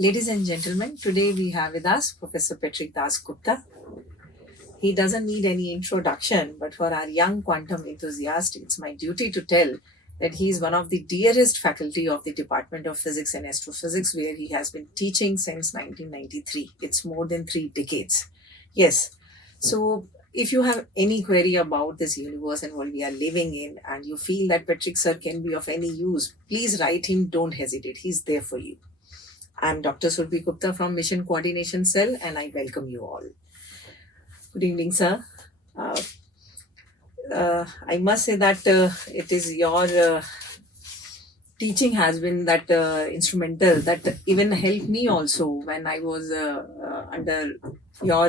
Ladies and gentlemen, today we have with us Professor Patrick Das Gupta. He doesn't need any introduction, but for our young quantum enthusiast, it's my duty to tell that he is one of the dearest faculty of the Department of Physics and Astrophysics, where he has been teaching since 1993. It's more than 3 decades. Yes. So, if you have any query about this universe and what we are living in, and you feel that Patrick sir can be of any use, please write him. Don't hesitate. He's there for you. I'm Dr. Surbi Gupta from Mission Coordination Cell, and I welcome you all. Good evening, sir. I must say that it is your teaching has been that instrumental that even helped me also when I was under your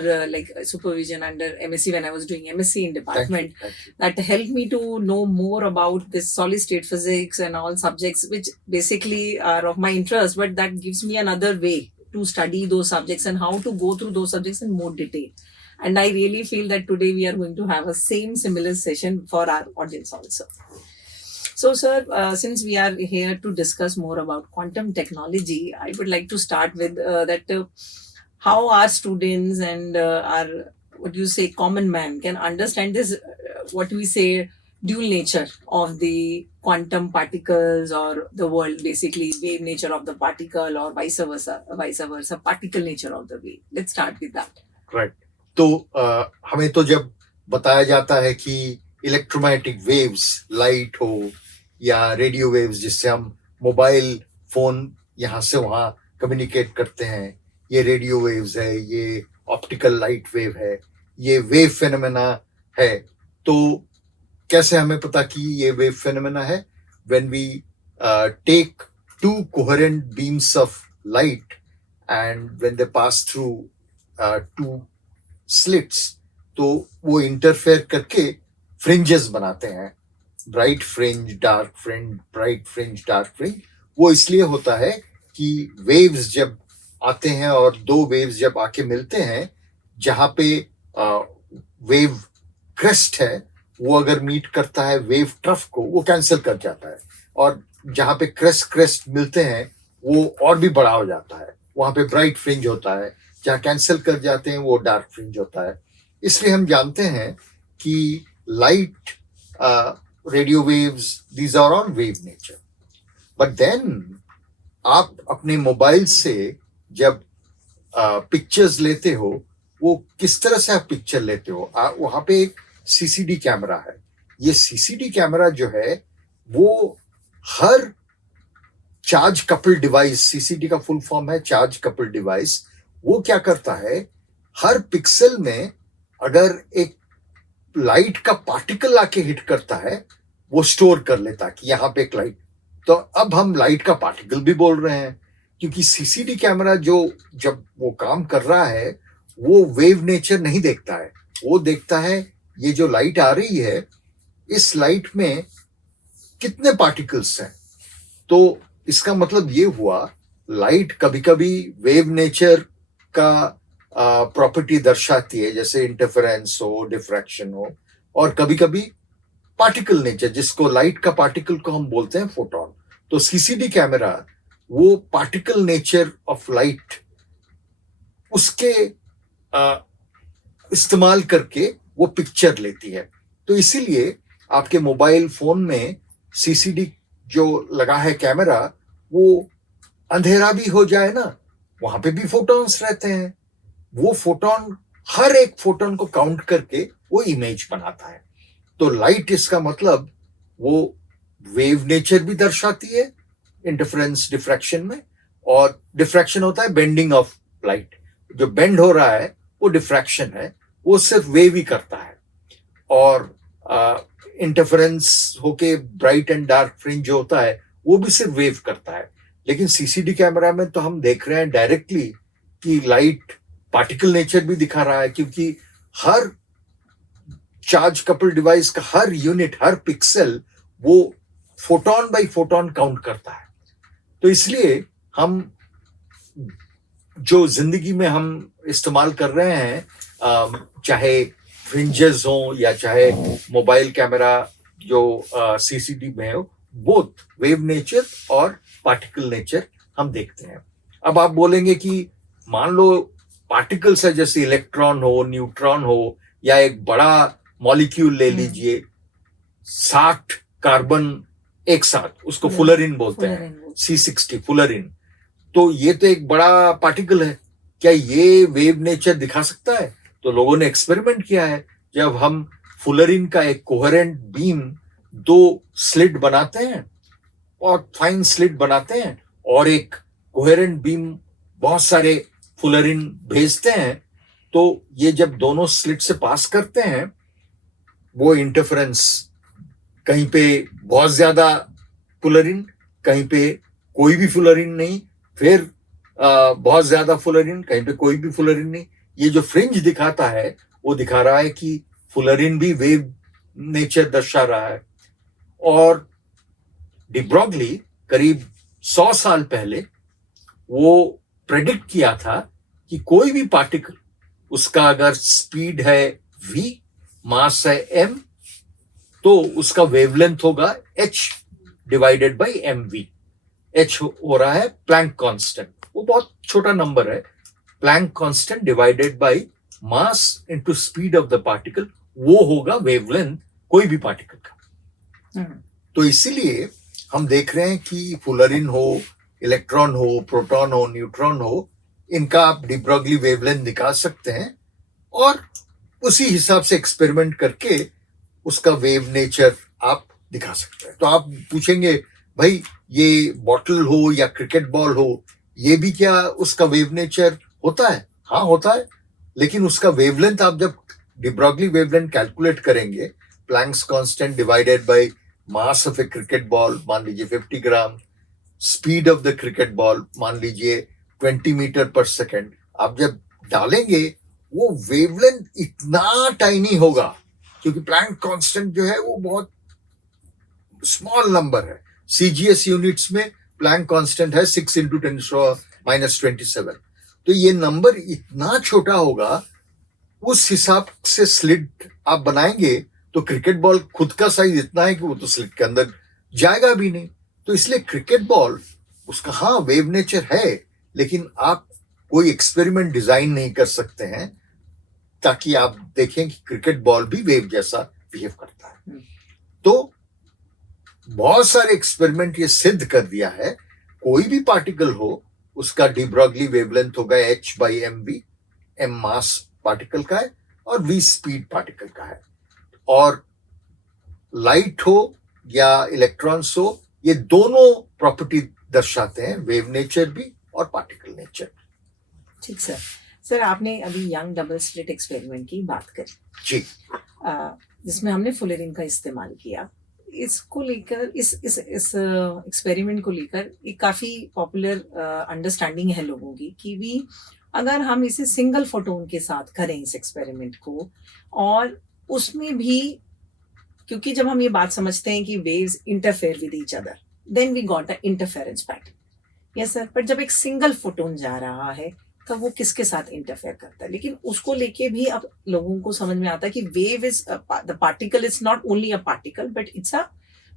supervision under MSc, when I was doing MSc in department. Thank you. That helped me to know more about this solid state physics and all subjects which basically are of my interest, but that gives me another way to study those subjects and how to go through those subjects in more detail. And I really feel that today we are going to have a similar session for our audience also. So, sir, since we are here to discuss more about quantum technology, I would like to start with how our students and our, common man can understand this, dual nature of the quantum particles or the world, basically wave nature of the particle or vice versa, particle nature of the wave. Let's start with that. Right. तो हमें तो जब बताया जाता है कि electromagnetic waves, light हो या रेडियो वेव्स जिससे हम मोबाइल फोन यहाँ से वहाँ कम्युनिकेट करते हैं, ये रेडियो वेव्स है, ये ऑप्टिकल लाइट वेव है, ये वेव फेनोमेना है, तो कैसे हमें पता कि ये वेव फेनोमेना है? When we take two coherent beams of light and when they pass through two slits, तो वो इंटरफेयर करके फ्रिंजेस बनाते हैं, bright fringe, dark fringe, bright fringe, dark fringe. वो इसलिए होता है कि वेव्स जब आते हैं और दो वेव्स जब आके मिलते हैं, जहाँ पे वेव क्रेस्ट है वो अगर मीट करता है वेव ट्रफ को, वो कैंसिल कर जाता है, और जहाँ पे क्रेस्ट मिलते हैं वो और भी बड़ा हो जाता है, वहाँ पे ब्राइट फ्रिंज होता है, जहाँ कैंसिल कर जाते हैं वो डार्क फ्रिंज होता है. इसलिए हम जानते हैं कि light, radio waves, these are on wave nature. But then आप अपने मोबाइल से जब पिक्चर्स लेते हो, वो किस तरह से आप पिक्चर लेते हो? वहाँ पे एक सीसीडी कैमरा है. ये सीसीडी कैमरा जो है वो हर चार्ज कपल डिवाइस, सीसीडी का फुल फॉर्म है चार्ज कपल डिवाइस, वो क्या करता है, हर पिक्सल में अगर एक लाइट का पार्टिकल आके हिट करता है, वो स्टोर कर लेता है कि यहाँ पे एक लाइट. तो अब हम लाइट का पार्टिकल भी बोल रहे हैं, क्योंकि सीसीडी कैमरा जो जब वो काम कर रहा है वो वेव नेचर नहीं देखता है, वो देखता है ये जो लाइट आ रही है, इस लाइट में कितने पार्टिकल्स हैं. तो इसका मतलब ये हुआ, लाइट कभी कभी वेव नेचर का प्रॉपर्टी दर्शाती है, जैसे इंटरफेरेंस हो, डिफ्रैक्शन हो, और कभी कभी पार्टिकल नेचर, जिसको लाइट का पार्टिकल को हम बोलते हैं फोटोन. तो सीसीडी कैमरा वो पार्टिकल नेचर ऑफ लाइट उसके इस्तेमाल करके वो पिक्चर लेती है. तो इसीलिए आपके मोबाइल फोन में सीसीडी जो लगा है कैमरा, वो अंधेरा भी हो जाए ना, वहां पे भी फोटॉन्स रहते हैं, वो फोटोन हर एक फोटोन को काउंट करके वो इमेज बनाता है. तो लाइट, इसका मतलब वो वेव नेचर भी दर्शाती है इंटरफेरेंस डिफ्रैक्शन में, और डिफ्रैक्शन होता है बेंडिंग ऑफ लाइट. जो बेंड हो रहा है वो डिफ्रैक्शन है, वो सिर्फ वेव ही करता है. और इंटरफेरेंस होके ब्राइट एंड डार्क फ्रिंज जो होता है वो भी सिर्फ वेव करता है. लेकिन सीसीडी कैमरा में तो हम देख रहे हैं डायरेक्टली कि लाइट पार्टिकल नेचर भी दिखा रहा है, क्योंकि हर चार्ज कपल डिवाइस का हर यूनिट, हर पिक्सल वो फोटोन बाय फोटोन काउंट करता है. तो इसलिए हम जो जिंदगी में हम इस्तेमाल कर रहे हैं, चाहे फ्रिंजेस हो या चाहे मोबाइल कैमरा जो सीसीडी में हो, बोथ वेव नेचर और पार्टिकल नेचर हम देखते हैं. अब आप बोलेंगे कि मान लो पार्टिकल्स है, जैसे इलेक्ट्रॉन हो, न्यूट्रॉन हो, या एक बड़ा मॉलिक्यूल ले लीजिए, 60 कार्बन एक साथ, उसको फुलरिन बोलते हैं, C60 फुलरिन। तो ये तो एक बड़ा पार्टिकल है, क्या ये वेव नेचर दिखा सकता है? तो लोगों ने एक्सपेरिमेंट किया है। जब हम फुलरिन का एक कोहेरेंट बीम, 2 स्लिट बनाते हैं और फाइन स्लिट बनाते हैं, और एक कोहेरेंट बीम बहुत सारे फुलरिन भेजते हैं, तो ये जब दोनों स्लिट से पास करते हैं, वो इंटरफेरेंस, कहीं पे बहुत ज्यादा फुलरिन, कहीं पे कोई भी फुलरिन नहीं, फिर बहुत ज्यादा फुलरिन, कहीं पे कोई भी फुलरिन नहीं। ये जो फ्रिंज दिखाता है वो दिखा रहा है कि फुलरिन भी वेव नेचर दर्शा रहा है। और डी ब्रॉगली करीब 100 साल पहले वो प्रेडिक्ट किया था कि कोई भी पार्टिकल, उसका अगर स्पीड है v, मास है m, तो उसका वेवलेंथ होगा h divided by mv। h हो रहा है प्लैंक कांस्टेंट, वो बहुत छोटा नंबर है। Planck constant divided by mass into speed of the particle, वो होगा वेवलेंथ कोई भी पार्टिकल का। तो इसीलिए हम देख रहे हैं कि फुलरिन हो, इलेक्ट्रॉन हो, प्रोटॉन हो, न्यूट्रॉन हो, इनका आप डी ब्रॉगली वेवलेंथ निकाल सकते हैं, और उसी हिसाब से एक्सपेरिमेंट करके उसका वेव नेचर आप दिखा सकते हैं। तो आप पूछेंगे, भाई ये बॉटल हो या क्रिकेट बॉल हो, ये भी क्या उसका वेव नेचर होता है? हाँ होता है, लेकिन उसका वेवलेंथ आप जब डी ब्रॉगली वेवलेंथ कैलकुलेट करेंगे, Planck's constant divided by mass of a cricket ball, मान लीजिए 50 ग्राम, speed of the cricket ball मान लीजिए 20 मीटर पर सेकेंड, आप जब डालेंगे वो वेवलेंथ इतना टाइनी होगा, क्योंकि प्लैंक कांस्टेंट जो है वो बहुत स्मॉल नंबर है। CGS यूनिट्स में प्लैंक कांस्टेंट है 6 इंटू 10⁻27। तो ये नंबर इतना छोटा होगा, उस हिसाब से स्लिट आप बनाएंगे तो क्रिकेट बॉल खुद का साइज इतना है कि वो तो स्लिट के अंदर जाएगा भी नहीं। तो इसलिए क्रिकेट बॉल, उसका हाँ वेव नेचर है, लेकिन आप कोई एक्सपेरिमेंट डिजाइन नहीं कर सकते हैं ताकि आप देखें कि क्रिकेट बॉल भी वेव जैसा बिहेव करता है। तो बहुत सारे एक्सपेरिमेंट ये सिद्ध कर दिया है, कोई भी पार्टिकल हो, उसका डी ब्रॉगली वेवलेंथ होगा h/mv, m मास पार्टिकल का है और v स्पीड पार्टिकल का है। और लाइट हो या इलेक्ट्रॉन्स हो, ये दोनों प्रॉपर्टी दर्शाते हैं, वेव नेचर भी और पार्टिकल नेचर। ठीक सर। सर आपने अभी यंग डबल स्लिट एक्सपेरिमेंट की बात करी जी, जिसमें हमने फुलरिन का इस्तेमाल किया। इसको लेकर इस एक्सपेरिमेंट को लेकर एक काफी पॉपुलर अंडरस्टैंडिंग है लोगों की कि भी अगर हम इसे सिंगल फोटोन के साथ करें इस एक्सपेरिमेंट को, और उसमें भी क्योंकि जब हम ये बात समझते हैं कि waves interfere with each other, then we got a interference pattern. Yes sir, पर जब एक सिंगल फोटोन जा रहा है तो वो किसके साथ इंटरफेयर करता है? लेकिन उसको लेके भी अब लोगों को समझ में आता है कि wave is the particle is not only a particle, but it's a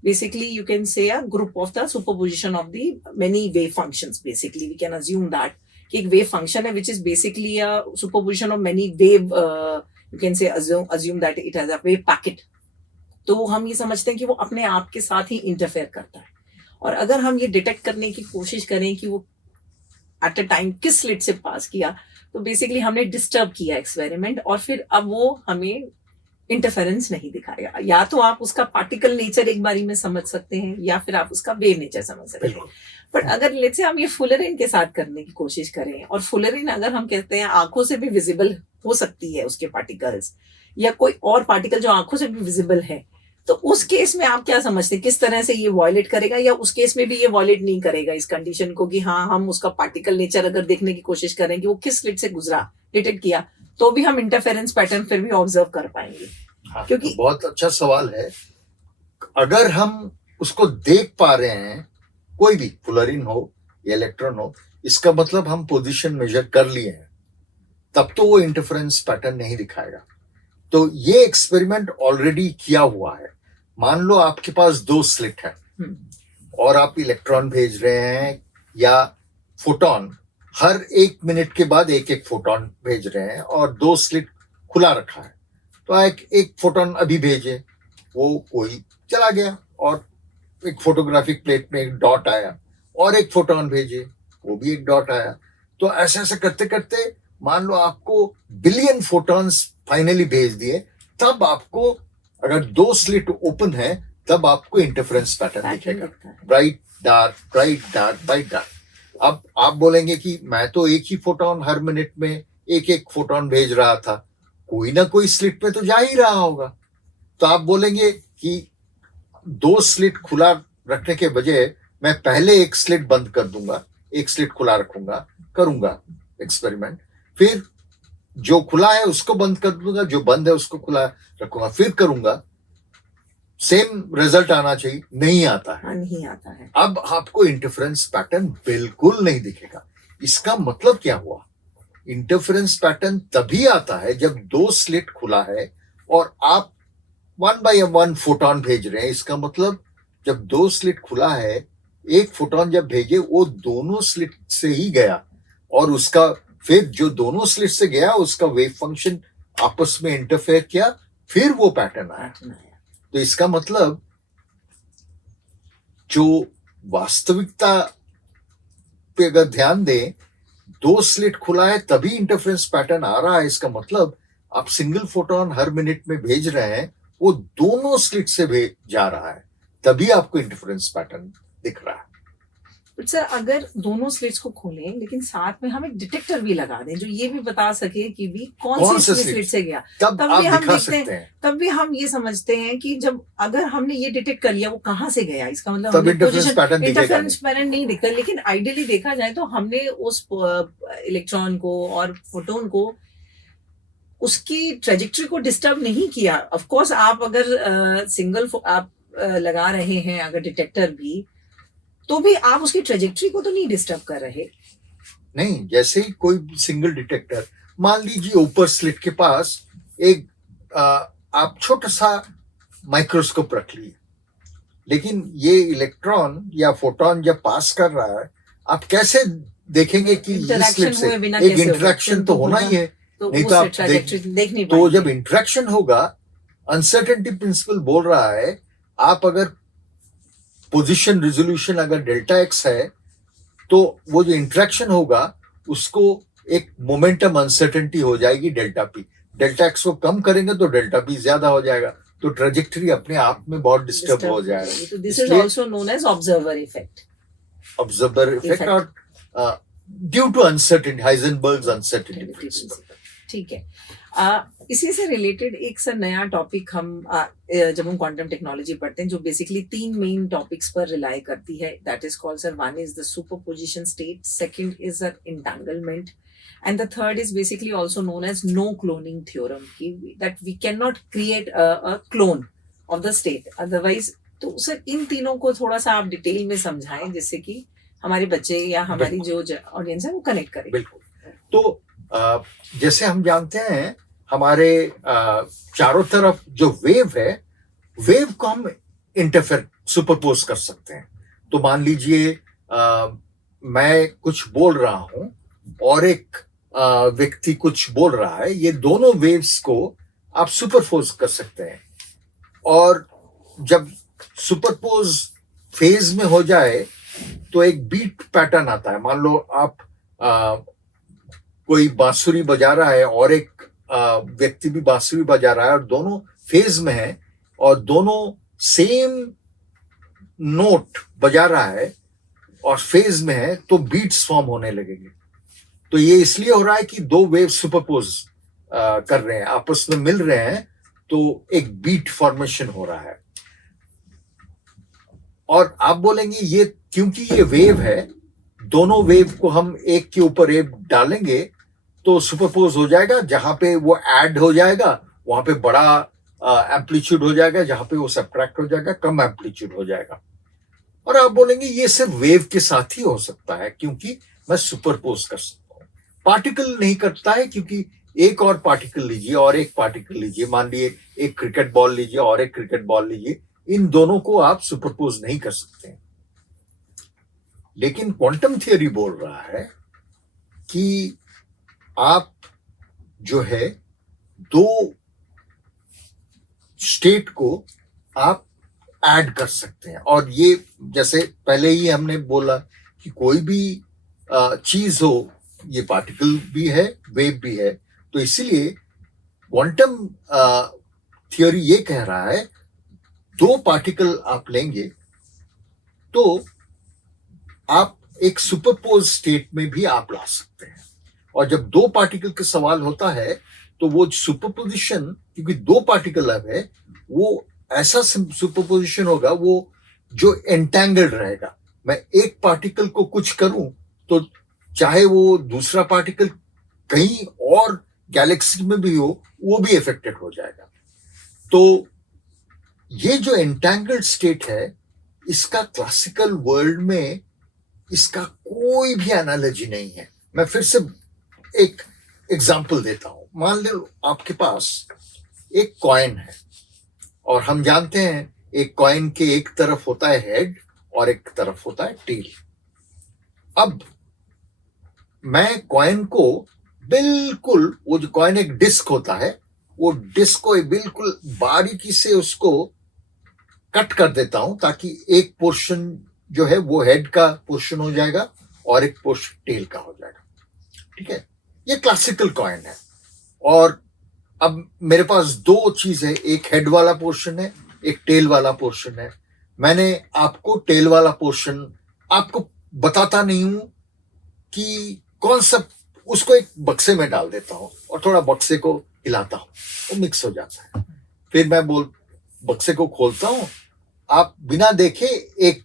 basically you can say a group of the superposition of the many wave functions. Basically we can assume that कि एक wave function है which is basically a superposition of many wave you can say assume that it has a wave packet. तो हम ये समझते हैं कि वो अपने आप के साथ ही इंटरफेयर करता है। और अगर हम ये डिटेक्ट करने की कोशिश करें कि वो एट अ टाइम किस स्लिट से पास किया, तो बेसिकली हमने डिस्टर्ब किया एक्सपेरिमेंट, और फिर अब वो हमें इंटरफेरेंस नहीं दिखाएगा। या तो आप उसका पार्टिकल नेचर एक बारी में समझ सकते हैं, या फिर आप उसका वेव नेचर समझ सकते हैं। बट अगर लेट्स से हम ये फुलरिन के साथ करने की कोशिश करें, और फुलरिन अगर हम कहते हैं आंखों से भी विजिबल हो सकती है उसके पार्टिकल्स, या कोई और पार्टिकल जो आंखों से भी विजिबल है, तो उस केस में आप क्या समझते हैं किस तरह से ये वॉयलेट करेगा, या उस केस में भी ये वॉयलेट नहीं करेगा इस कंडीशन को कि हाँ हम उसका पार्टिकल नेचर अगर देखने की कोशिश करें कि वो किस स्लिट से गुजरा, डिटेक्ट किया, तो भी हम इंटरफेरेंस पैटर्न फिर भी ऑब्जर्व कर पाएंगे? हाँ, क्योंकि तो बहुत अच्छा सवाल है। अगर हम उसको देख पा रहे हैं, कोई भी फुलरिन हो या इलेक्ट्रॉन हो, इसका मतलब हम पोजीशन मेजर कर लिए हैं, तब तो वो इंटरफेरेंस पैटर्न नहीं दिखाएगा। तो ये एक्सपेरिमेंट ऑलरेडी किया हुआ है। मान लो आपके पास 2 स्लिट है और आप इलेक्ट्रॉन भेज रहे हैं या फोटॉन हर 1 मिनट के बाद एक एक फोटोन भेज रहे हैं और 2 स्लिट खुला रखा है, तो एक फोटोन अभी भेजे, वो कोई चला गया और एक फोटोग्राफिक प्लेट में एक डॉट आया, और एक फोटोन भेजे, वो भी एक डॉट आया। तो ऐसे ऐसे करते करते मान लो आपको बिलियन फोटॉन्स फाइनली भेज दिए, तब आपको अगर 2 स्लिट ओपन है तब आपको इंटरफेरेंस पैटर्न दिखेगा, bright dark bright dark bright dark. अब आप बोलेंगे कि मैं तो एक ही फोटोन हर मिनट में एक एक फोटोन भेज रहा था, कोई ना कोई स्लिट में तो जा ही रहा होगा। तो आप बोलेंगे कि 2 स्लिट खुला रखने के बजाय मैं पहले एक स्लिट बंद कर दूंगा, एक स्लिट खुला रखूंगा, करूंगा एक्सपेरिमेंट, फिर जो खुला है उसको बंद कर दूंगा, जो बंद है उसको खुला रखूंगा, फिर करूंगा, सेम रिजल्ट आना चाहिए, नहीं आता है। नहीं आता है। अब आपको इंटरफेरेंस पैटर्न बिल्कुल नहीं दिखेगा। इसका मतलब क्या हुआ? इंटरफेरेंस पैटर्न तभी आता है जब 2 स्लिट खुला है और आप 1 by 1 फोटोन भेज रहे हैं। इसका मतलब जब 2 स्लिट खुला है, एक फोटोन जब भेजे वो दोनों स्लिट से ही गया, और उसका फिर जो दोनों स्लिट से गया उसका वेव फंक्शन आपस में इंटरफेयर किया, फिर वो पैटर्न आया। तो इसका मतलब जो वास्तविकता पे अगर ध्यान दें, 2 स्लिट खुला है तभी इंटरफेरेंस पैटर्न आ रहा है। इसका मतलब आप सिंगल फोटोन हर मिनट में भेज रहे हैं, वो दोनों स्लिट से भेज जा रहा है, तभी आपको इंटरफेरेंस पैटर्न दिख रहा है। बट सर, अगर दोनों स्लिट्स को खोलें लेकिन साथ में हम एक डिटेक्टर भी लगा दें जो ये भी बता सके कि भी कौन सी स्लिट से गया, तब भी आप हम दिखा देखते सकते हैं। तब भी हम ये समझते हैं कि जब अगर हमने ये डिटेक्ट कर लिया वो कहां से गया, इसका मतलब तब इंटरफेरेंस पैटर्न दिखेगा इंटरफेरेंस पैटर्न नहीं दिखता। लेकिन आइडियली देखा जाए तो हमने उस इलेक्ट्रॉन को और फोटोन को उसकी ट्रेजेक्टरी को डिस्टर्ब नहीं किया। ऑफ कोर्स आप अगर सिंगल आप लगा रहे हैं अगर डिटेक्टर भी, तो भी आप उसकी ट्रेजेक्टरी को तो नहीं डिस्टर्ब कर रहे। नहीं, जैसे ही कोई सिंगल डिटेक्टर, मान लीजिए ऊपर स्लिट के पास एक आप छोटा सा माइक्रोस्कोप रख लिए, लेकिन ये इलेक्ट्रॉन या फोटोन जब पास कर रहा है, आप कैसे देखेंगे कि इस स्लिट से एक इंटरेक्शन तो होना ही है, तो नहीं तो आप देख नहीं तो जब इंटरेक्शन होगा, अनसर्टेनिटी प्रिंसिपल बोल रहा है, आप अगर पोजीशन रिजोल्यूशन अगर डेल्टा एक्स है, तो वो जो इंटरेक्शन होगा उसको एक मोमेंटम अनसर्टेनिटी हो जाएगी डेल्टा पी। डेल्टा एक्स को कम करेंगे तो डेल्टा पी ज्यादा हो जाएगा, तो ट्रेजेक्टरी अपने आप में बहुत डिस्टर्ब हो जाएगा। तो this is also known as observer effect. Observer effect और due to uncertainty, Heisenberg's uncertainty principle. ठीक है। इसी से रिलेटेड एक सर नया टॉपिक हम जब हम क्वांटम टेक्नोलॉजी पढ़ते हैं जो बेसिकली 3 मेन टॉपिक्स पर रिलाई करती है, that is called sir, one is the superposition state, second is sir entanglement, and the third is basically also known as no cloning theorem, that we cannot create a clone of the state otherwise। तो sir इन तीनों को थोड़ा सा आप detail में समझाएं जिससे कि हमारे बच्चे या हमारी जो ऑडियंस है वो कनेक्ट करें। बिल्कुल। तो जैसे हम जानते हैं हमारे चारों तरफ जो वेव है, वेव को हम इंटरफेयर सुपरपोज कर सकते हैं। तो मान लीजिए मैं कुछ बोल रहा हूं और एक व्यक्ति कुछ बोल रहा है, ये दोनों वेव्स को आप सुपरपोज कर सकते हैं, और जब सुपरपोज फेज में हो जाए तो एक बीट पैटर्न आता है। मान लो आप कोई बांसुरी बजा रहा है और एक व्यक्ति भी बांसुरी बजा रहा है, और दोनों फेज में है और दोनों सेम नोट बजा रहा है और फेज में है, तो बीट्स फॉर्म होने लगेंगे। तो ये इसलिए हो रहा है कि 2 वेव सुपरपोज कर रहे हैं, आपस में मिल रहे हैं, तो एक बीट फॉर्मेशन हो रहा है। और आप बोलेंगे ये क्योंकि ये वेव है, दोनों वेव को हम एक के ऊपर एक डालेंगे तो सुपरपोज हो जाएगा, जहां पे वो ऐड हो जाएगा वहां पे बड़ा एम्पलीट्यूड हो जाएगा, जहां पे वो सब्ट्रैक्ट हो जाएगा कम एम्पलीट्यूड हो जाएगा। और आप बोलेंगे ये सिर्फ वेव के साथ ही हो सकता है क्योंकि मैं सुपरपोज कर सकता हूं, पार्टिकल नहीं करता है, क्योंकि एक और पार्टिकल लीजिए और एक पार्टिकल लीजिए, मान लीजिए एक क्रिकेट बॉल लीजिए और एक क्रिकेट बॉल लीजिए, इन दोनों को आप सुपरपोज नहीं कर सकते। लेकिन क्वांटम थियरी बोल रहा है कि आप जो है दो स्टेट को आप ऐड कर सकते हैं। और ये जैसे पहले ही हमने बोला कि कोई भी चीज हो, ये पार्टिकल भी है, वेव भी है, तो इसीलिए क्वांटम थियोरी ये कह रहा है दो पार्टिकल आप लेंगे तो आप एक सुपरपोज स्टेट में भी आप ला सकते हैं। और जब दो पार्टिकल का सवाल होता है तो वो सुपरपोजिशन, क्योंकि दो पार्टिकल अब है, वो ऐसा सुपरपोजिशन होगा वो जो एंटेंगल्ड रहेगा। मैं एक पार्टिकल को कुछ करूं तो चाहे वो दूसरा पार्टिकल कहीं और गैलेक्सी में भी हो, वो भी अफेक्टेड हो जाएगा। तो ये जो एंटेंगल्ड स्टेट है, इसका क्लासिकल वर्ल्ड में इसका कोई भी एनालॉजी नहीं है। मैं फिर से एक एग्जांपल देता हूं। मान लो आपके पास एक कॉइन है और हम जानते हैं एक कॉइन के एक तरफ होता है हेड और एक तरफ होता है टेल। अब मैं कॉइन को बिल्कुल, वो जो कॉइन एक डिस्क होता है, वो डिस्क को बिल्कुल बारीकी से उसको कट कर देता हूं ताकि एक पोर्शन जो है वो हेड का पोर्शन हो जाएगा और एक पोर्शन टेल का हो जाएगा। ठीक है, ये क्लासिकल कॉइन है। और अब मेरे पास दो चीज है, एक हेड वाला पोर्शन है, एक टेल वाला पोर्शन है। मैंने आपको टेल वाला पोर्शन आपको बताता नहीं हूं कि कौन सा, उसको एक बक्से में डाल देता हूं और थोड़ा बक्से को हिलाता हूं, वो मिक्स हो जाता है। फिर मैं बक्से को खोलता हूं, आप बिना देखे एक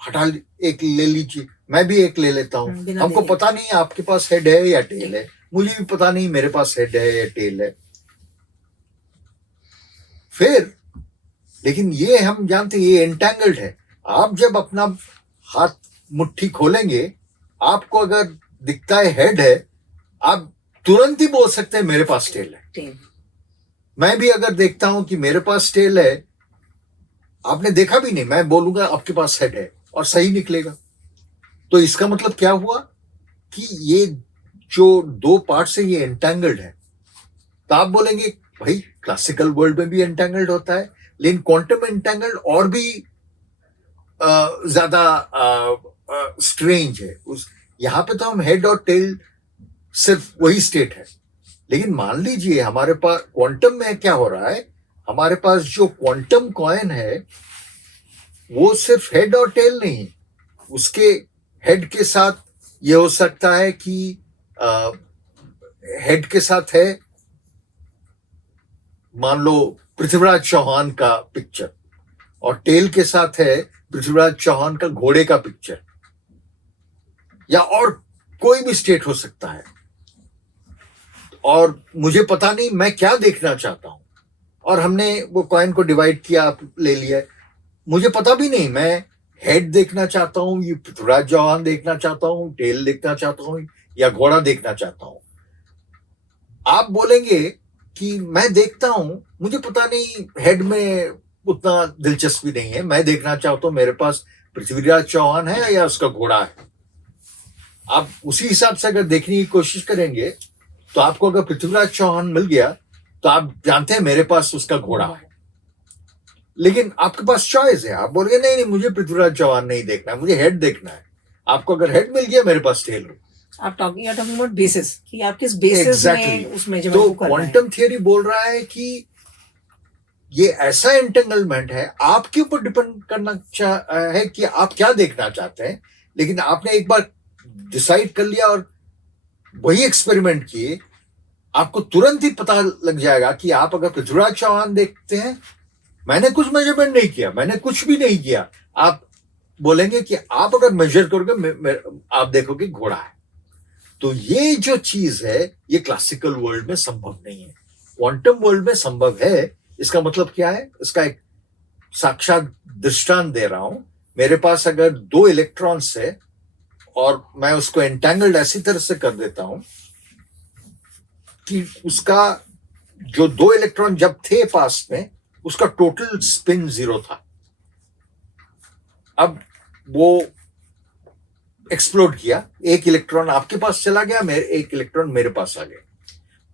एक ले लीजिए, मैं भी एक ले लेता हूं। हमको पता नहीं आपके पास हेड है या टेल है, मुझे भी पता नहीं मेरे पास हेड है या टेल है। फिर लेकिन ये हम जानते हैं ये एंटेंगल्ड है। आप जब अपना हाथ मुट्ठी खोलेंगे, आपको अगर दिखता है हेड है, आप तुरंत ही बोल सकते हैं मेरे पास टेल है। मैं भी अगर देखता हूं कि मेरे पास टेल है, आपने देखा भी नहीं, मैं बोलूंगा आपके पास हेड है और सही निकलेगा। तो इसका मतलब क्या हुआ कि ये जो दो पार्ट्स है ये एंटेंगल्ड है। तो आप बोलेंगे भाई क्लासिकल वर्ल्ड में भी एंटेंगल्ड होता है, लेकिन क्वांटम एंटेंगल्ड और भी ज्यादा स्ट्रेंज है। यहां पे तो हम हेड और टेल सिर्फ वही स्टेट है, लेकिन मान लीजिए हमारे पास क्वांटम में क्या हो रहा है, हमारे पास जो क्वांटम कॉइन है वो सिर्फ हेड और टेल नहीं, उसके हेड के साथ ये हो सकता है कि हेड के साथ है मान लो पृथ्वीराज चौहान का पिक्चर, और टेल के साथ है पृथ्वीराज चौहान का घोड़े का पिक्चर, या और कोई भी स्टेट हो सकता है। और मुझे पता नहीं मैं क्या देखना चाहता हूं, और हमने वो कॉइन को डिवाइड किया, ले लिया, मुझे पता भी नहीं मैं हेड देखना चाहता हूं, ये पृथ्वीराज चौहान देखना चाहता हूं, टेल देखना चाहता हूं, या घोड़ा देखना चाहता हूं। आप बोलेंगे कि मैं देखता हूं, मुझे पता नहीं, हेड में उतना दिलचस्पी नहीं है, मैं देखना चाहता हूं मेरे पास पृथ्वीराज चौहान है या उसका घोड़ा है। आप उसी हिसाब से अगर देखने की कोशिश करेंगे तो आपको अगर पृथ्वीराज चौहान मिल गया तो आप जानते हैं मेरे पास उसका घोड़ा है। लेकिन आपके पास चॉइस है, आप बोलेंगे नहीं नहीं मुझे पृथ्वीराज चौहान नहीं देखना है, मुझे हेड देखना है। आपको अगर हेड मिल गया, मेरे पास टेल है। आप टॉकिंग अबाउट बेसिस कि आप किस बेसिस में उस मेजरमेंट तो को कर रहे हैं। क्वांटम थियरी बोल रहा है कि ये ऐसा एंटेंगलमेंट है, आपके ऊपर डिपेंड करना है कि आप क्या देखना चाहते हैं। लेकिन आपने एक बार डिसाइड कर लिया और वही एक्सपेरिमेंट किए, आपको तुरंत ही पता लग जाएगा कि आप अगर पृथ्वीराज चौहान देखते हैं, मैंने कुछ मेजरमेंट नहीं किया, मैंने कुछ भी नहीं किया, आप बोलेंगे कि आप अगर मेजर करोगे आप देखोगे घोड़ा है। तो ये जो चीज है ये क्लासिकल वर्ल्ड में संभव नहीं है, क्वांटम वर्ल्ड में संभव है। इसका मतलब क्या है, इसका एक साक्षात दृष्टांत दे रहा हूं। मेरे पास अगर दो इलेक्ट्रॉन्स है और मैं उसको एंटेंगल्ड ऐसी तरह से कर देता हूं कि उसका जो दो इलेक्ट्रॉन जब थे पास में, उसका टोटल स्पिन 0 था। अब वो एक्सप्लोड किया, एक इलेक्ट्रॉन आपके पास चला गया, मेरे एक इलेक्ट्रॉन मेरे पास आ गया,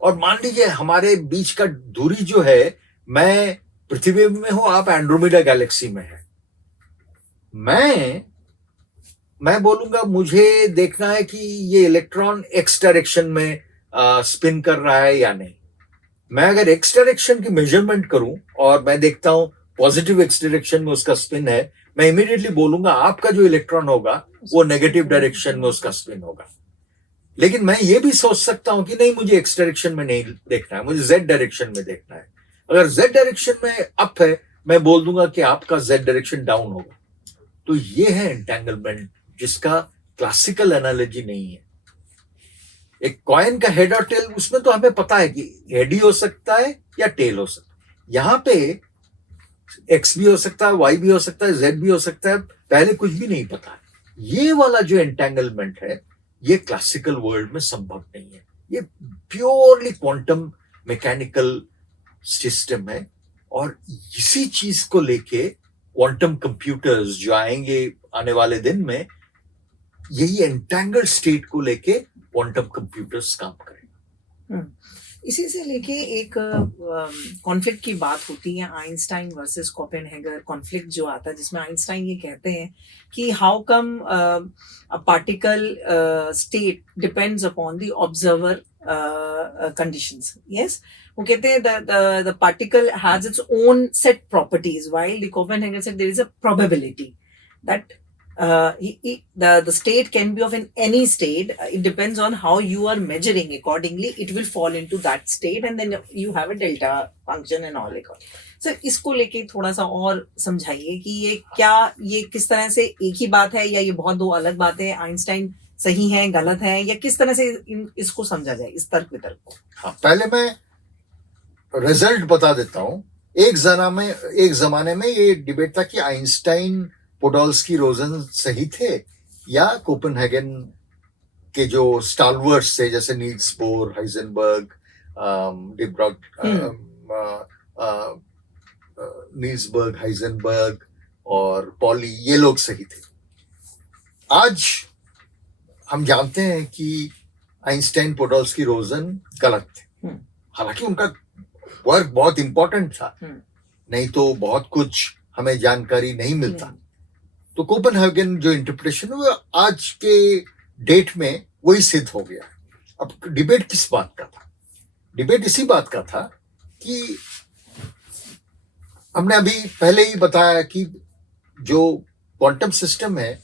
और मान लीजिए हमारे बीच का दूरी जो है, मैं पृथ्वी में हूं, आप एंड्रोमेडा गैलेक्सी में हैं, मैं बोलूंगा मुझे देखना है कि ये इलेक्ट्रॉन एक्स डायरेक्शन में स्पिन कर रहा है या नहीं। मैं अगर एक्स डायरेक्शन की मेजरमेंट करूं और मैं देखता हूं पॉजिटिव एक्स डायरेक्शन में उसका स्पिन है, मैं इमीडिएटली बोलूंगा आपका जो इलेक्ट्रॉन होगा वो नेगेटिव डायरेक्शन में उसका स्पिन होगा। लेकिन मैं ये भी सोच सकता हूं कि नहीं, मुझे एक्स डायरेक्शन में नहीं देखना है, मुझे जेड डायरेक्शन में देखना है। अगर जेड डायरेक्शन में अप है, मैं बोल दूंगा कि आपका जेड डायरेक्शन डाउन होगा। तो ये है एंटेंगलमेंट, जिसका क्लासिकल एनालॉजी नहीं है। एक कॉइन का हेड और टेल, उसमें तो हमें पता है कि हेड ही हो सकता है या टेल हो सकता है। यहां पे एक्स भी हो सकता है, वाई भी हो सकता है, जेड भी हो सकता है, पहले कुछ भी नहीं पता है। ये वाला जो एंटेंगलमेंट है, ये क्लासिकल वर्ल्ड में संभव नहीं है। ये प्योरली क्वांटम मैकेनिकल सिस्टम है, और इसी चीज को लेके क्वांटम कंप्यूटर्स जो आएंगे आने वाले दिन में, यही एंटेंगल्ड स्टेट को लेके क्वांटम कंप्यूटर्स काम करेंगे। इसी से लेके एक कॉन्फ्लिक्ट की बात होती है, आइंस्टाइन वर्सेस कोपेनहेगर कॉन्फ्लिक्ट जो आता है, जिसमें आइंस्टाइन ये कहते हैं कि how come a particle state depends upon the observer conditions. Yes, वो कहते हैं the particle has its own set properties, while the Copenhagen said there is a probability that the state can be of in any state. It depends on how you are measuring. Accordingly, it will fall into that state, and then you have a delta function and all. So इसको लेके थोड़ा सा और समझाइए कि ये किस तरह से एक ही बात है, या ये बहुत दो अलग बातें हैं, आइंस्टाइन सही है गलत है, या किस तरह से इसको समझा जाए, इस तर्क वितर्क को। हाँ, पहले मैं रिजल्ट बता देता हूँ। एक जमाने में ये डिबेट था कि आइंस्टाइन, पोडोल्स्की, रोजन सही थे, या कोपेनहेगन के जो स्टालवर्स थे जैसे नील्स बोर, हाइजेनबर्ग, नील्सबर्ग, हाइजेनबर्ग और पॉली, ये लोग सही थे। आज हम जानते हैं कि आइंस्टाइन, पोडोल्स्की, रोजन गलत थे। हालांकि उनका वर्क बहुत इंपॉर्टेंट था, नहीं तो बहुत कुछ हमें जानकारी नहीं मिलता। तो कोपेनहेगन जो इंटरप्रिटेशन है, वो आज के डेट में वही सिद्ध हो गया। अब डिबेट किस बात का था? डिबेट इसी बात का था कि हमने अभी पहले ही बताया कि जो क्वांटम सिस्टम है,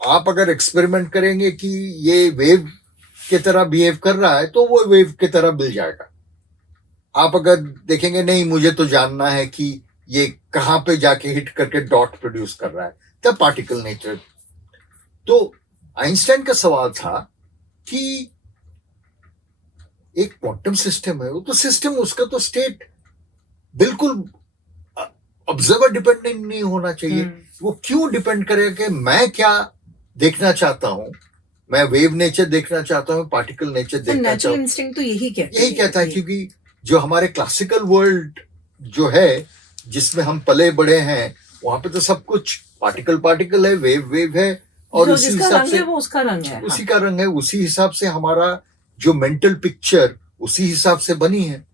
आप अगर एक्सपेरिमेंट करेंगे कि ये वेव की तरह बिहेव कर रहा है, तो वो वेव की तरह मिल जाएगा। आप अगर देखेंगे नहीं, मुझे तो जानना है कि ये कहां पे जाके हिट करके डॉट प्रोड्यूस कर रहा है, तब पार्टिकल नेचर। तो आइंस्टाइन का सवाल था कि एक क्वांटम सिस्टम है, वो तो सिस्टम, उसका तो स्टेट बिल्कुल ऑब्जर्वर डिपेंडेंट नहीं होना चाहिए। वो क्यों डिपेंड करेगा कि मैं क्या देखना चाहता हूं? मैं वेव नेचर देखना चाहता हूं, पार्टिकल नेचर देखना चाहता नेचुरल हूं। इंस्टिंक्ट तो यही कहता है, क्योंकि जो हमारे क्लासिकल वर्ल्ड जो है, जिसमें हम पले बड़े हैं, वहां पे तो सब कुछ पार्टिकल है, वेव है, और उसी हिसाब से वो उसका रंग है, उसी का रंग है, उसी हिसाब से हमारा जो मेंटल पिक्चर उसी हिसाब से बनी है।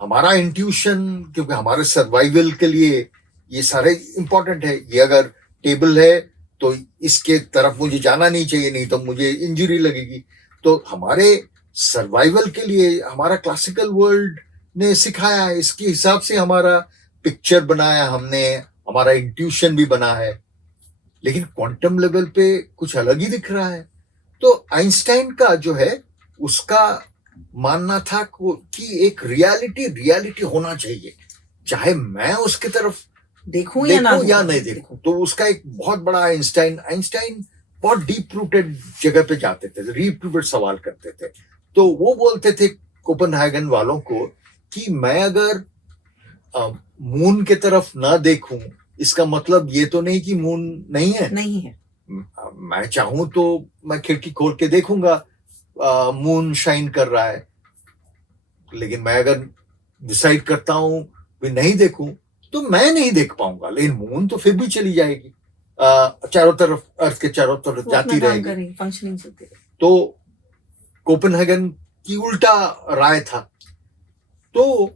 हमारा इंट्यूशन, क्योंकि हमारे सर्वाइवल के लिए ये सारे इंपॉर्टेंट है। ये अगर टेबल है तो इसके तरफ मुझे जाना नहीं चाहिए, नहीं तो मुझे इंजरी लगेगी। तो हमारे सर्वाइवल के लिए हमारा क्लासिकल वर्ल्ड ने सिखाया है, इसके हिसाब से हमारा पिक्चर बनाया हमने, हमारा इंट्यूशन भी बना है। लेकिन क्वांटम लेवल पे कुछ अलग ही दिख रहा है। तो आइंस्टाइन का जो है, उसका मानना था कि एक रियलिटी होना चाहिए, चाहे मैं उसकी तरफ देखूं या नहीं देखूं। तो उसका एक बहुत बड़ा आइंस्टाइन बहुत डीप रूटेड जगह पे जाते थे, डीप रूटेड सवाल करते थे। तो वो बोलते थे कोपेनहेगन वालों को कि मैं अगर मून के तरफ ना देखूं, इसका मतलब ये तो नहीं कि मून नहीं है। मैं चाहूं तो मैं खिड़की खोल के देखूंगा, मून शाइन कर रहा है। लेकिन मैं अगर डिसाइड करता हूं कि नहीं देखूं, तो मैं नहीं देख पाऊंगा, लेकिन मून तो फिर भी चली जाएगी। चारों तरफ, अर्थ के चारों तरफ वो जाती अपना काम रहेगी। करेंगे, फंक्शनिंग होती है। तो कोपेनहेगन की उल्टा राय था। तो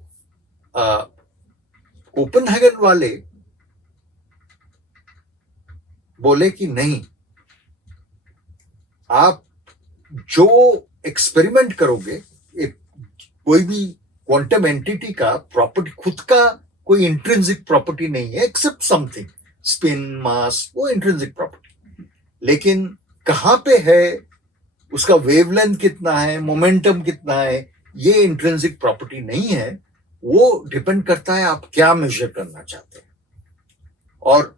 कोपेनहेगन वाले बोले कि नहीं, आप जो एक्सपेरिमेंट करोगे, एक कोई भी क्वांटम एंटिटी का प्रॉपर्टी खुद का कोई इंट्रिंसिक प्रॉपर्टी नहीं है एक्सेप्ट समथिंग, स्पिन, मास, वो इंट्रिंसिक प्रॉपर्टी। लेकिन कहाँ पे है, उसका वेवलेंथ कितना है, मोमेंटम कितना है, ये इंट्रिंसिक प्रॉपर्टी नहीं है। वो डिपेंड करता है आप क्या मेजर करना चाहते हैं। और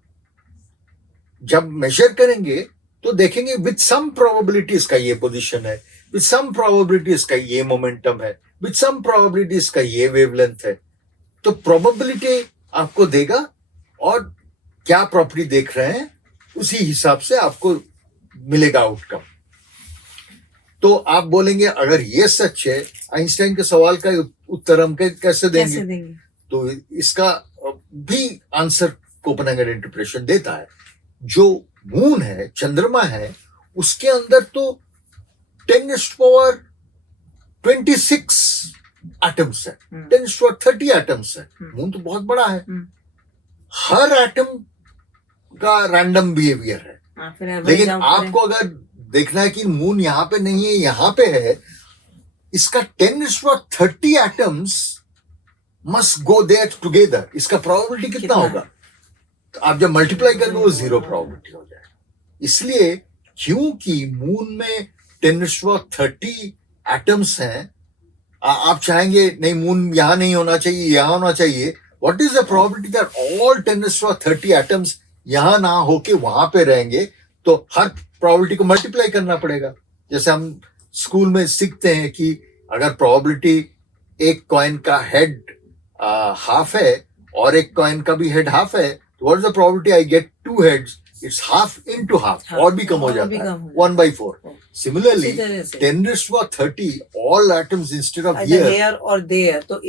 जब मेजर करेंगे तो देखेंगे विद सम प्रोबेबिलिटी इसका ये पोजीशन है, विद सम प्रोबेबिलिटी इसका ये मोमेंटम है, विद सम प्रोबेबिलिटी इसका ये वेवलेंथ है। तो प्रोबेबिलिटी आपको देगा और क्या प्रॉपर्टी देख रहे हैं उसी हिसाब से आपको मिलेगा आउटकम। तो आप बोलेंगे अगर ये सच है, आइंस्टाइन के सवाल का उत्तर हम कैसे देंगे? तो इसका भी आंसर कोपेनहेगन इंटरप्रिटेशन देता है। जो मून है, चंद्रमा है, उसके अंदर तो 10⁻26 एटम्स है, 10⁻30 एटम्स है। मून तो बहुत बड़ा है। हर एटम का रैंडम बिहेवियर है। लेकिन आपको अगर देखना है कि मून यहाँ पे नहीं है, यहाँ पे है, इसका 10⁻30 atoms must go there together, इसका प्रोबेबिलिटी कितना होगा? तो आप जब मल्टीप्लाई करेंगे वो 0 प्रोबेबिलिटी हो जाएगा। इसलिए क्योंकि मून में 10⁻30 एटम्स हैं, आप चाहेंगे नहीं मून यहां नहीं होना चाहिए, यहां होना चाहिए। What is the probability that all 10⁻30 atoms यहां ना होके वहां पे रहेंगे? तो हर प्रोबेबिलिटी को मल्टीप्लाई करना पड़ेगा। जैसे हम स्कूल में सीखते हैं कि अगर प्रोबेबिलिटी एक कॉइन का हेड हाफ है और एक कॉइन का भी हेड हाफ है, तो what is the probability I get 2 heads? It's half into half, और भी कम हो जाता है, 1/4। Similarly, 10⁻30 all atoms instead of here or there, तो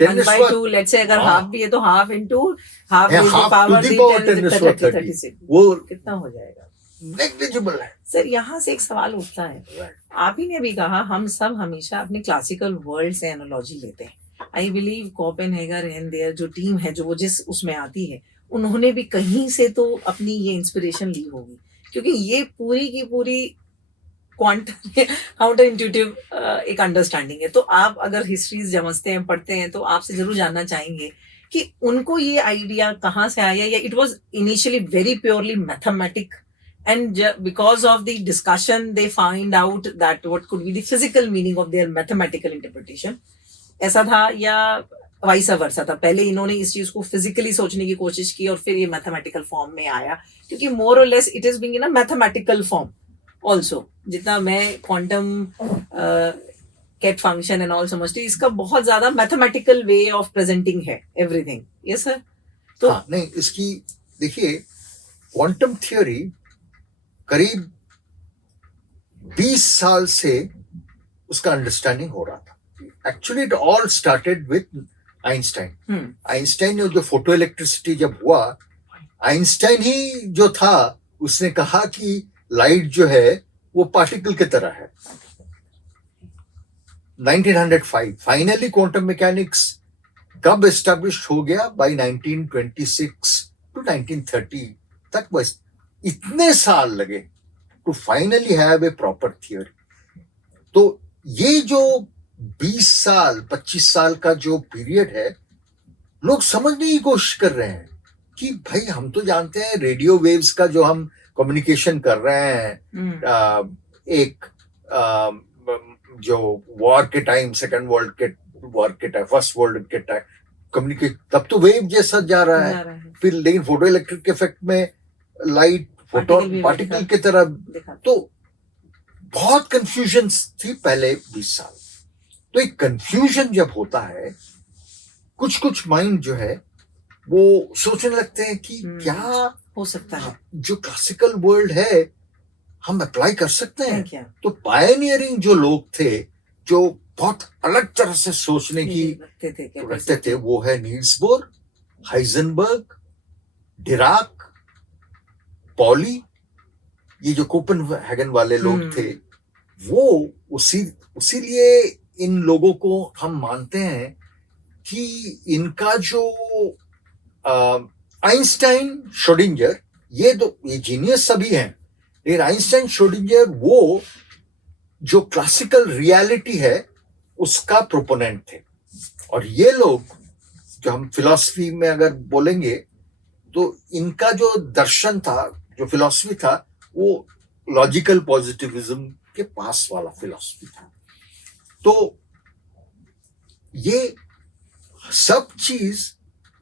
1/2, let's say अगर हाफ भी है तो हाफ into half है, is the half power to the the power 10⁻36 वो कितना हो जाएगा? नेग्लिजिबल है। सर यहाँ से एक सवाल उठता है, आप ही ने भी कहा हम सब हमेशा अपने क्लासिकल वर्ल्ड से एनालॉजी लेते हैं। I believe Copenhagen and there जो टीम है, जो वो जिस उसमें आती है, उन्होंने भी कहीं से तो अपनी ये इंस्पिरेशन ली होगी, क्योंकि ये पूरी की पूरी क्वांटम काउंटर इंट्यूटिव एक अंडरस्टैंडिंग है। तो आप अगर हिस्ट्रीज समझते हैं, पढ़ते हैं, तो आपसे जरूर जानना चाहेंगे कि उनको ये आइडिया कहाँ से आया, या it was initially very purely mathematic and because of the discussion they find out that what could be the physical meaning of their mathematical interpretation, ऐसा था या वाइस वर्सा था? पहले इन्होंने इस चीज को फिजिकली सोचने की कोशिश की और फिर ये मैथमेटिकल फॉर्म में आया, क्योंकि मोर और less it is being in a mathematical form also. जितना मैं quantum ket function and all समझती हूँ, इसका बहुत ज्यादा मैथमेटिकल वे ऑफ प्रेजेंटिंग है एवरीथिंग। Yes sir. तो नहीं, इसकी देखिए, क्वांटम थियोरी करीब 20 साल से उसका अंडरस्टैंडिंग हो रहा था। Actually it all started with Einstein. Einstein ने जो फोटो इलेक्ट्रिसिटी जब हुआ, आइंस्टाइन ही जो था उसने कहा कि लाइट जो है वो पार्टिकल की तरह है। 1905 फाइनली क्वांटम मैकेनिक्स कब एस्टैब्लिश हो गया? बाय 1926 टू 1930 तक बस इतने साल लगे to finally have a proper theory. तो ये जो 20 साल 25 साल का जो पीरियड है, लोग समझने की कोशिश कर रहे हैं कि भाई हम तो जानते हैं रेडियो वेव्स का जो हम कम्युनिकेशन कर रहे हैं, एक जो वॉर के टाइम, सेकंड वर्ल्ड के वॉर के टाइम, फर्स्ट वर्ल्ड के टाइम कम्युनिकेट, तब तो वेव जैसा जा रहा है। फिर लेकिन फोटो इलेक्ट्रिक इफेक्ट में लाइट फोटोन पार्टिकल की तरह, तो बहुत कंफ्यूजन थी पहले 20 साल। तो एक कंफ्यूजन जब होता है, कुछ माइंड जो है वो सोचने लगते हैं कि क्या हो सकता है, जो क्लासिकल वर्ल्ड है हम अप्लाई कर सकते हैं क्या? तो पायनियरिंग जो लोग थे, जो बहुत अलग तरह से सोचने की रखते थे, वो है Niels Bohr, Heisenberg, Dirac poly, ये जो कोपेनहेगन वाले लोग थे, वो उसीलिए इन लोगों को हम मानते हैं कि इनका जो आइंस्टाइन, श्रोडिंगर, ये जीनियस सभी हैं, लेकिन आइंस्टाइन, श्रोडिंगर वो जो क्लासिकल रियलिटी है उसका प्रोपोनेंट थे। और ये लोग जो हम फिलॉसफी में अगर बोलेंगे तो इनका जो दर्शन था, जो फिलॉसफी था, वो लॉजिकल पॉजिटिविज्म के पास वाला फिलॉसफी था। तो ये सब चीज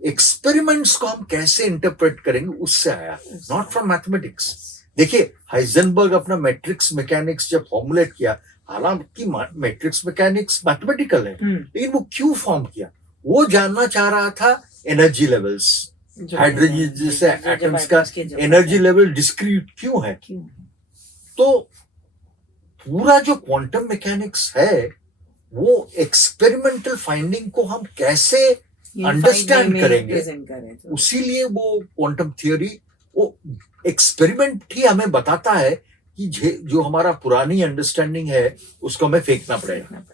एक्सपेरिमेंट्स को हम कैसे इंटरप्रेट करेंगे उससे आया, नॉट फ्रॉम मैथमेटिक्स। देखिए, हाइजेनबर्ग अपना मैट्रिक्स मैकेनिक्स जब फॉर्मुलेट किया, हालांकि मैट्रिक्स मैकेनिक्स मैथमेटिकल है, लेकिन वो क्यों फॉर्म किया? वो जानना चाह रहा था एनर्जी लेवल्स, हाइड्रोजन जैसे एटम्स का एनर्जी लेवल डिस्क्रीट क्यों है। तो पूरा जो क्वांटम मैकेनिक्स है वो एक्सपेरिमेंटल फाइंडिंग को हम कैसे अंडरस्टैंड करेंगे, उसीलिए वो क्वांटम थियोरी, वो एक्सपेरिमेंट ही हमें बताता है कि जो हमारा पुरानी अंडरस्टैंडिंग है उसको हमें फेंकना पड़ेगा।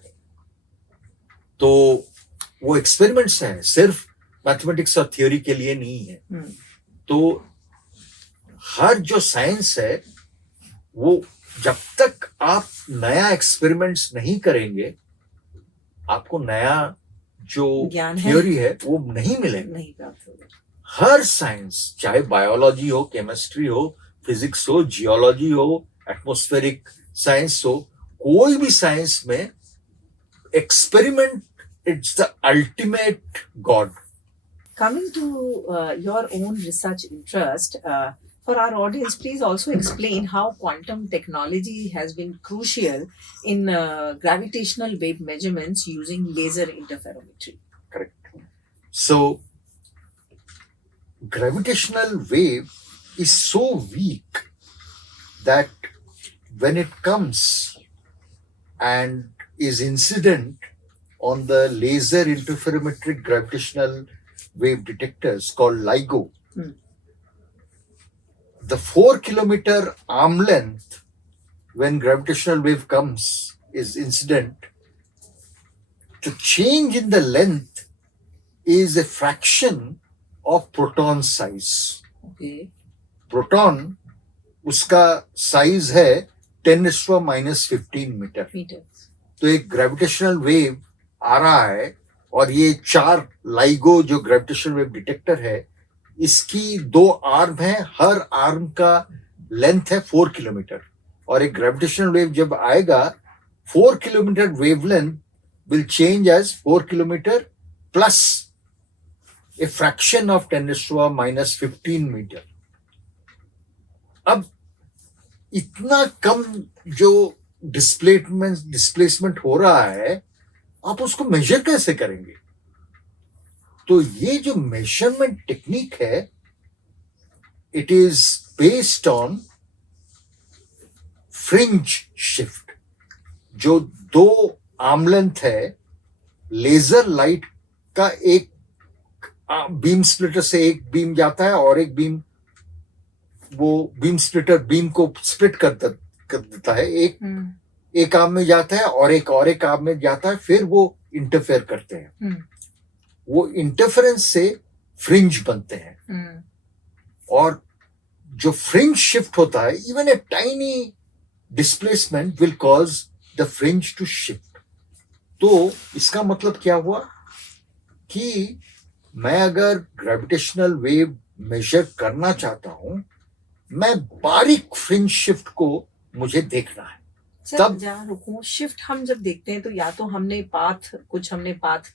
तो वो एक्सपेरिमेंट्स हैं, सिर्फ मैथमेटिक्स और थियोरी के लिए नहीं है। तो हर जो साइंस है वो जब तक आप नया एक्सपेरिमेंट्स नहीं करेंगे, आपको नया जो थियोरी है वो नहीं मिलेगा, नहीं प्राप्त होगा। हर साइंस, चाहे बायोलॉजी हो, केमिस्ट्री हो, फिजिक्स हो, जियोलॉजी हो, एटमॉस्फेरिक साइंस हो, कोई भी साइंस में experiment, it's the ultimate God. Coming to your own research interest, for our audience, please also explain how quantum technology has been crucial in gravitational wave measurements using laser interferometry. Correct. So, gravitational wave is so weak that when it comes and is incident on the laser interferometric gravitational wave detectors called LIGO, the 4-kilometer arm length when gravitational wave comes is incident. The change in the length is a fraction of proton size. Okay. Proton, उसका size है 10⁻⁻15 metre. तो एक gravitational wave आ रहा है और ये 4 LIGO जो gravitational wave detector है, इसकी 2 आर्म है, हर आर्म का लेंथ है 4 किलोमीटर। और एक ग्रेविटेशनल वेव जब आएगा, 4 kilometre wavelength will change as 4 kilometer plus a fraction of 10⁻⁻15 metre. अब इतना कम जो डिस्प्लेसमेंट हो रहा है, आप उसको मेजर कैसे करेंगे? तो ये जो मेजरमेंट टेक्निक है, it is based on fringe shift. जो 2 आर्म लेंथ है, लेजर लाइट का एक बीम स्प्लिटर से एक बीम जाता है और एक बीम, वो बीम स्प्लिटर बीम को स्प्लिट कर देता है, एक आर्म में जाता है और एक आर्म में जाता है, फिर वो इंटरफेयर करते हैं। वो इंटरफेरेंस से फ्रिंज बनते हैं। और जो फ्रिंज शिफ्ट होता है, even a tiny displacement will cause the fringe to shift. तो इसका मतलब क्या हुआ कि मैं अगर ग्रेविटेशनल वेव मेजर करना चाहता हूं, मैं बारीक फ्रिंज शिफ्ट को मुझे देखना है। तब जहाँ रुकूं, शिफ्ट हम जब देखते हैं तो या तो हमने पाथ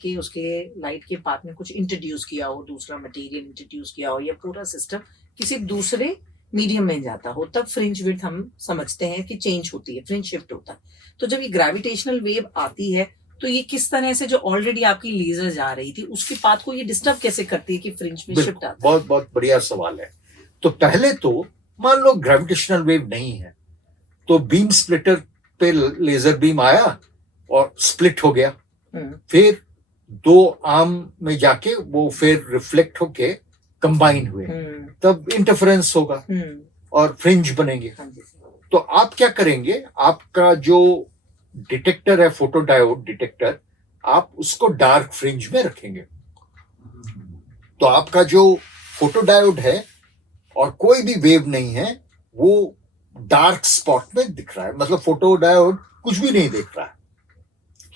के, उसके लाइट के पाथ में कुछ इंट्रोड्यूस किया हो, दूसरा मटेरियल इंट्रोड्यूस किया हो, या पूरा सिस्टम किसी दूसरे मीडियम में जाता हो, तब फ्रिंज विड्थ हम समझते हैं कि चेंज होती है, फ्रिंज शिफ्ट होता है। तो जब ये ग्रेविटेशनल वेव आती है तो ये किस तरह से जो ऑलरेडी आपकी लेजर जा रही थी उसके पाथ को ये डिस्टर्ब कैसे करती है कि फ्रिंज में शिफ्ट आता है? बहुत बहुत बढ़िया सवाल है। तो पहले तो मान लो ग्रेविटेशनल वेव नहीं है, तो बीम स्प्लिटर पे लेजर बीम आया और स्प्लिट हो गया, फिर 2 आर्म में जाके वो फिर रिफ्लेक्ट होके कंबाइन हुए, तब इंटरफेरेंस होगा। और फ्रिंज बनेंगे। हाँ जी सर। तो आप क्या करेंगे, आपका जो डिटेक्टर है, फोटो डायोड डिटेक्टर, आप उसको डार्क फ्रिंज में रखेंगे। तो आपका जो फोटो डायोड है और कोई भी वेव नहीं है, वो डार्क स्पॉट में दिख रहा है, मतलब फोटो डायोड कुछ भी नहीं देख रहा है।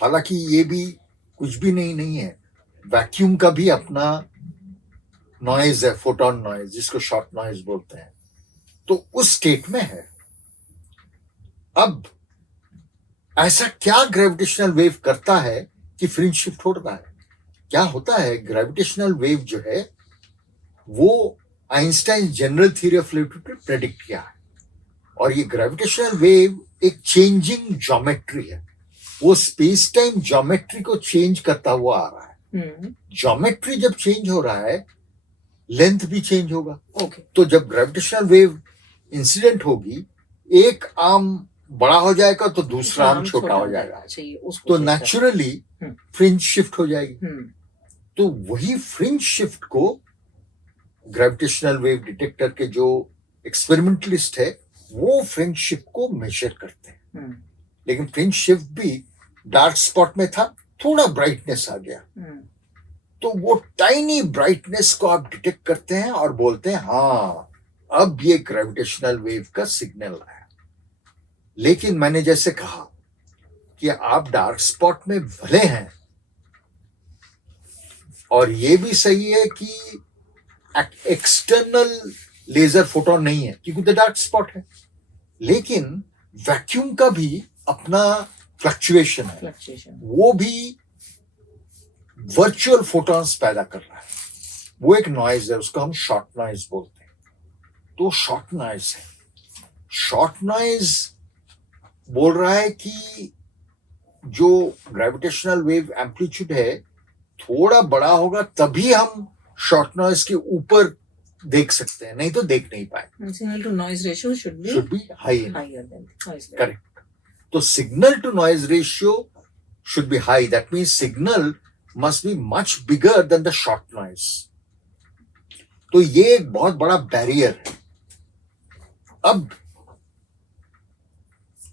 हालांकि ये भी कुछ भी नहीं है, वैक्यूम का भी अपना नॉइज है, फोटोन नॉइज, जिसको शॉर्ट नॉइज बोलते हैं। तो उस स्टेट में है। अब ऐसा क्या ग्रेविटेशनल वेव करता है कि फ्रिंज शिफ्ट होता है? क्या होता है, ग्रेविटेशनल वेव जो है वो Einstein general theory of relativity ने प्रेडिक्ट किया है। और ये ग्रेविटेशनल वेव एक चेंजिंग ज्योमेट्री है, वो स्पेस टाइम ज्योमेट्री को चेंज करता हुआ आ रहा है। ज्योमेट्री जब चेंज हो रहा है, लेंथ भी चेंज होगा। ओके। तो जब ग्रेविटेशनल वेव इंसिडेंट होगी, एक आर्म बड़ा हो जाएगा तो दूसरा आर्म छोटा हो जाएगा, तो नेचुरली फ्रिंज शिफ्ट हो जाएगी। तो वही फ्रिंज शिफ्ट को ग्रेविटेशनल वेव डिटेक्टर के जो एक्सपेरिमेंटलिस्ट है, वो फ्रिंज शिफ्ट को मेजर करते हैं। लेकिन फ्रिंज शिफ्ट भी डार्क स्पॉट में था, थोड़ा ब्राइटनेस आ गया, तो वो टाइनी ब्राइटनेस को आप डिटेक्ट करते हैं और बोलते हैं हाँ, अब ये ग्रेविटेशनल वेव का सिग्नल है। लेकिन मैंने जैसे कहा कि आप डार्क स्पॉट में भले हैं, और ये भी सही है कि एक्सटर्नल लेजर फोटोन नहीं है क्योंकि तो डार्क स्पॉट है, लेकिन वैक्यूम का भी अपना फ्लक्चुएशन है, वो भी वर्चुअल फोटॉन्स पैदा कर रहा है। वो एक नॉइज है, उसको हम शॉर्ट नॉइज बोलते हैं। तो शॉर्ट नॉइज है, शॉर्ट नॉइज बोल रहा है कि जो ग्रेविटेशनल वेव एम्पलीट्यूड है थोड़ा बड़ा होगा तभी हम शॉर्ट नॉइज के ऊपर देख सकते हैं, नहीं तो देख नहीं पाए। Signal to noise ratio should be high, higher than noise level. Correct. तो signal to noise ratio should be high, that means signal must be much bigger than the short noise. तो ये एक बहुत बड़ा बैरियर है। अब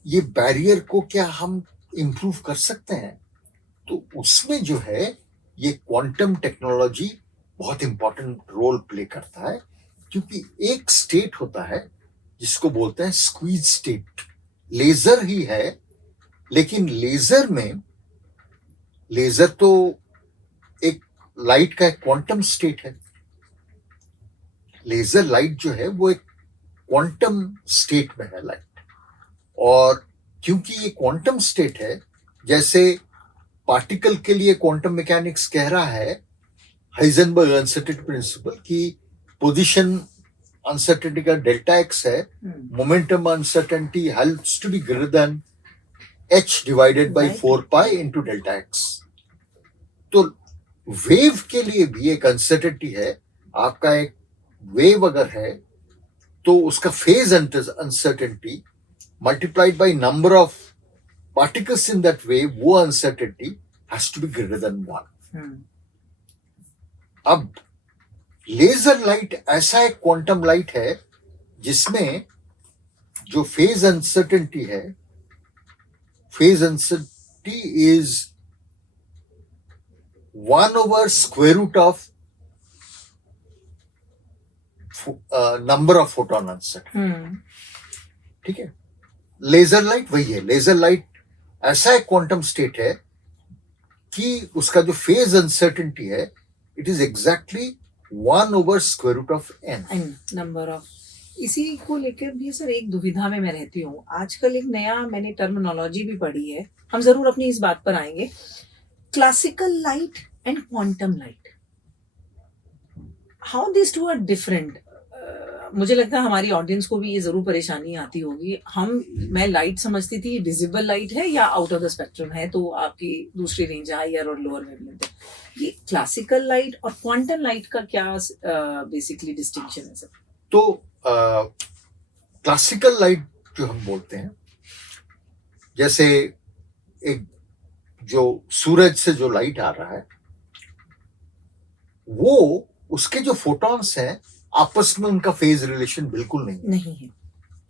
ये barrier को क्या हम इंप्रूव कर सकते हैं? तो उसमें जो है ये क्वांटम टेक्नोलॉजी बहुत इंपॉर्टेंट रोल प्ले करता है, क्योंकि एक स्टेट होता है जिसको बोलते हैं स्क्वीज स्टेट। लेजर ही है, लेकिन लेजर में, लेजर तो एक लाइट का एक क्वांटम स्टेट है। लेजर लाइट जो है वो एक क्वांटम स्टेट में है लाइट, और क्योंकि ये क्वांटम स्टेट है, जैसे पार्टिकल के लिए क्वांटम मैकेनिक्स कह रहा है, हाइजेनबर्ग अनसर्टेनिटी प्रिंसिपल की पोजीशन अनसर्टेनिटी का डेल्टा एक्स है, momentum uncertainty helps to be greater than h divided by 4 pi into delta x. तो वेव के लिए भी एक अनसर्टेनिटी है। आपका एक वेव अगर है तो उसका phase uncertainty multiplied by number of particles in that wave, वो uncertainty has to be greater than 1। अब लेजर लाइट ऐसा एक क्वांटम लाइट है जिसमें जो फेज अनसर्टेनिटी है, phase uncertainty is 1/square root of number of photon uncertain। ठीक है, लेजर लाइट वही है। लेजर लाइट ऐसा एक क्वांटम स्टेट है कि उसका जो फेज अनसर्टेनिटी है, it is exactly 1/square root of n number of. इसी को लेकर भी सर एक दुविधा में मैं रहती हूँ। आजकल एक नया मैंने टर्मिनोलॉजी भी पढ़ी है, हम जरूर अपनी इस बात पर आएंगे, classical light and quantum light, how this two are different. मुझे लगता है हमारी ऑडियंस को भी ये जरूर परेशानी आती होगी। मैं लाइट समझती थी विजिबल लाइट है या आउट ऑफ द स्पेक्ट्रम है, तो आपकी दूसरी रेंज हायर और लोअर वेवलेंथ है। ये क्लासिकल लाइट और क्वांटम लाइट का क्या बेसिकली डिस्टिंक्शन है सर? तो क्लासिकल लाइट जो हम बोलते हैं, जैसे एक जो सूरज से जो लाइट आ रहा है, वो उसके जो फोटॉन्स हैं आपस में उनका फेज रिलेशन बिल्कुल नहीं है, नहीं है।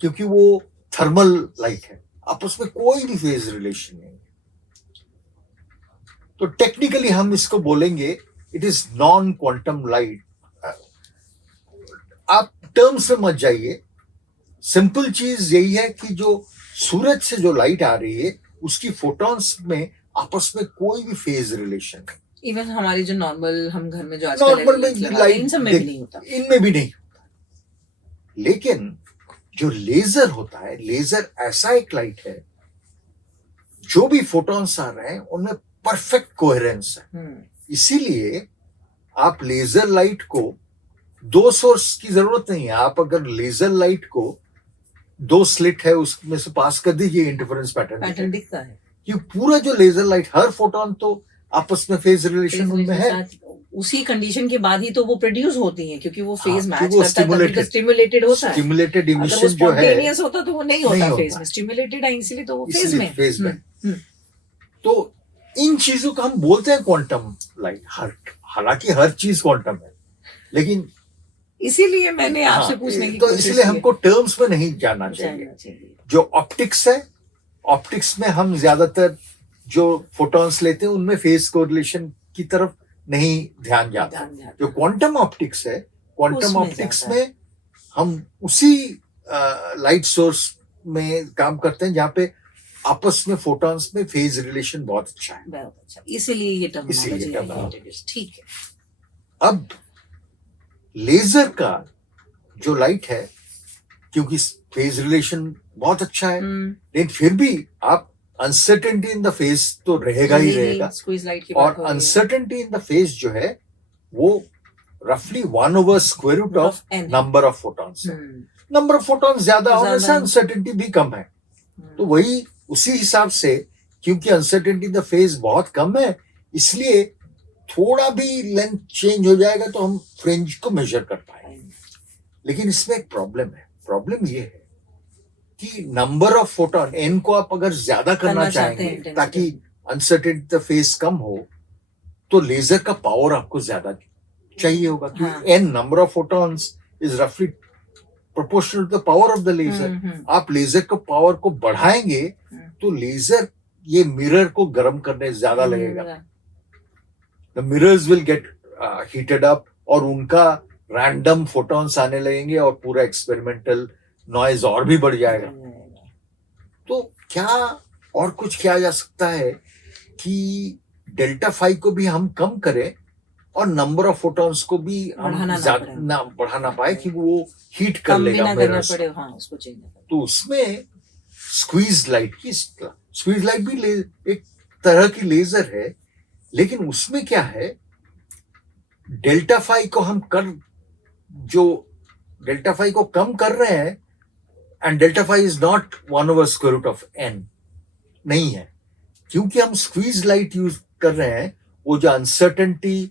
क्योंकि वो थर्मल लाइट है, आपस में कोई भी फेज रिलेशन नहीं है। तो टेक्निकली हम इसको बोलेंगे it is non quantum light. आप टर्म्स में मत जाइए, सिंपल चीज यही है कि जो सूरज से जो लाइट आ रही है उसकी फोटॉन्स में आपस में कोई भी फेज रिलेशन नहीं। इवन हमारी जो नॉर्मल हम घर में जो आजकल नॉर्मल में LED लगा रहे हैं, इन सब में भी नहीं होता। इनमें भी नहीं होता। लेकिन जो लेजर होता है, लेजर ऐसा एक लाइट है जो भी फोटॉन्स आ रहे हैं उनमें परफेक्ट कोहेरेंस है। इसीलिए आप लेजर लाइट को दो सोर्स की जरूरत नहीं है। आप अगर लेजर लाइट को दो स्लिट है उसमें से पास कर दीजिए, इंटरफेरेंस पैटर्न दिखता है कि पूरा जो लेजर लाइट हर फोटोन तो आपस में फेज रिलेशन उनमें है। उसी कंडीशन के बाद ही तो वो प्रोड्यूस होती हैं, क्योंकि वो फेज मैच वो करता है, तभी तो स्टिमुलेटेड होता है। स्टिमुलेटेड अगर वो इमिशन जो है स्पॉन्टेनियस होता तो वो नहीं होता नहीं फेज होता। में, स्टिमुलेटेड है इसीलिए तो वो फेज में। तो इन चीजों को हम बोलते हैं क्वांटम लाइट। हालांकि हर चीज क्वांटम है, लेकिन इसीलिए मैंने आपसे पूछने की तो कोशिश इसलिए की हमको टर्म्स में नहीं जाना चाहिए। जो ऑप्टिक्स है, ऑप्टिक्स में हम ज्यादातर जो फोटॉन्स लेते हैं उनमें फेज कोरिलेशन की तरफ नहीं ध्यान जाता। जो क्वांटम ऑप्टिक्स है, क्वांटम ऑप्टिक्स में हम उसी लाइट सोर्स में काम करते हैं जहां पे आपस में फोटॉन्स में फेज रिलेशन बहुत अच्छा है। बहुत अच्छा, इसीलिए ये टर्मिनोलॉजी ठीक है। अब लेजर का जो लाइट है, क्योंकि फेज रिलेशन बहुत अच्छा है, लेकिन फिर भी आप अनसर्टेनिटी इन द फेज तो रहेगा ही रहेगा। और अनसर्टेनिटी इन द फेज जो है वो रफली 1/√* ऑफ नंबर ऑफ फोटॉन्स है। नंबर ऑफ फोटॉन्स ज्यादा होने से अनसर्टेनिटी भी कम है। तो वही उसी हिसाब से, क्योंकि अनसर्टेनिटी इन द फेज बहुत कम है, इसलिए थोड़ा भी लेंथ चेंज हो जाएगा तो हम फ्रिंज को मेजर कर पाएंगे। लेकिन इसमें एक प्रॉब्लम है। प्रॉब्लम ये है कि नंबर ऑफ फोटॉन एन को आप अगर ज्यादा करना चाहेंगे ताकि अनसर्टेनिटी द फेज कम हो, तो लेजर का पावर आपको ज्यादा चाहिए होगा। क्योंकि N number of photons is रफली proportional to the power of the laser. आप लेजर को पावर को बढ़ाएंगे तो लेजर ये मिरर को गर्म करने ज्यादा लगेगा। The mirrors will get heated up और उनका रैंडम फोटॉन्स आने लगेंगे और पूरा एक्सपेरिमेंटल नॉइज और भी बढ़ जाएगा। तो क्या और कुछ किया जा सकता है कि डेल्टा फाई को भी हम कम करें और नंबर ऑफ फोटॉन्स को भी हम ज्यादा ना बढ़ाना पाए कि वो हीट कर लेगा मिरर्स। तो उसमें स्क्वीज लाइट भी एक तरह की लेजर है, लेकिन उसमें क्या है, डेल्टा फाई को हम डेल्टा फाई को कम कर रहे हैं, and delta phi is not 1/√* of n नहीं है, क्योंकि हम स्क्वीज लाइट यूज कर रहे हैं। वो जो अनसर्टेनिटी,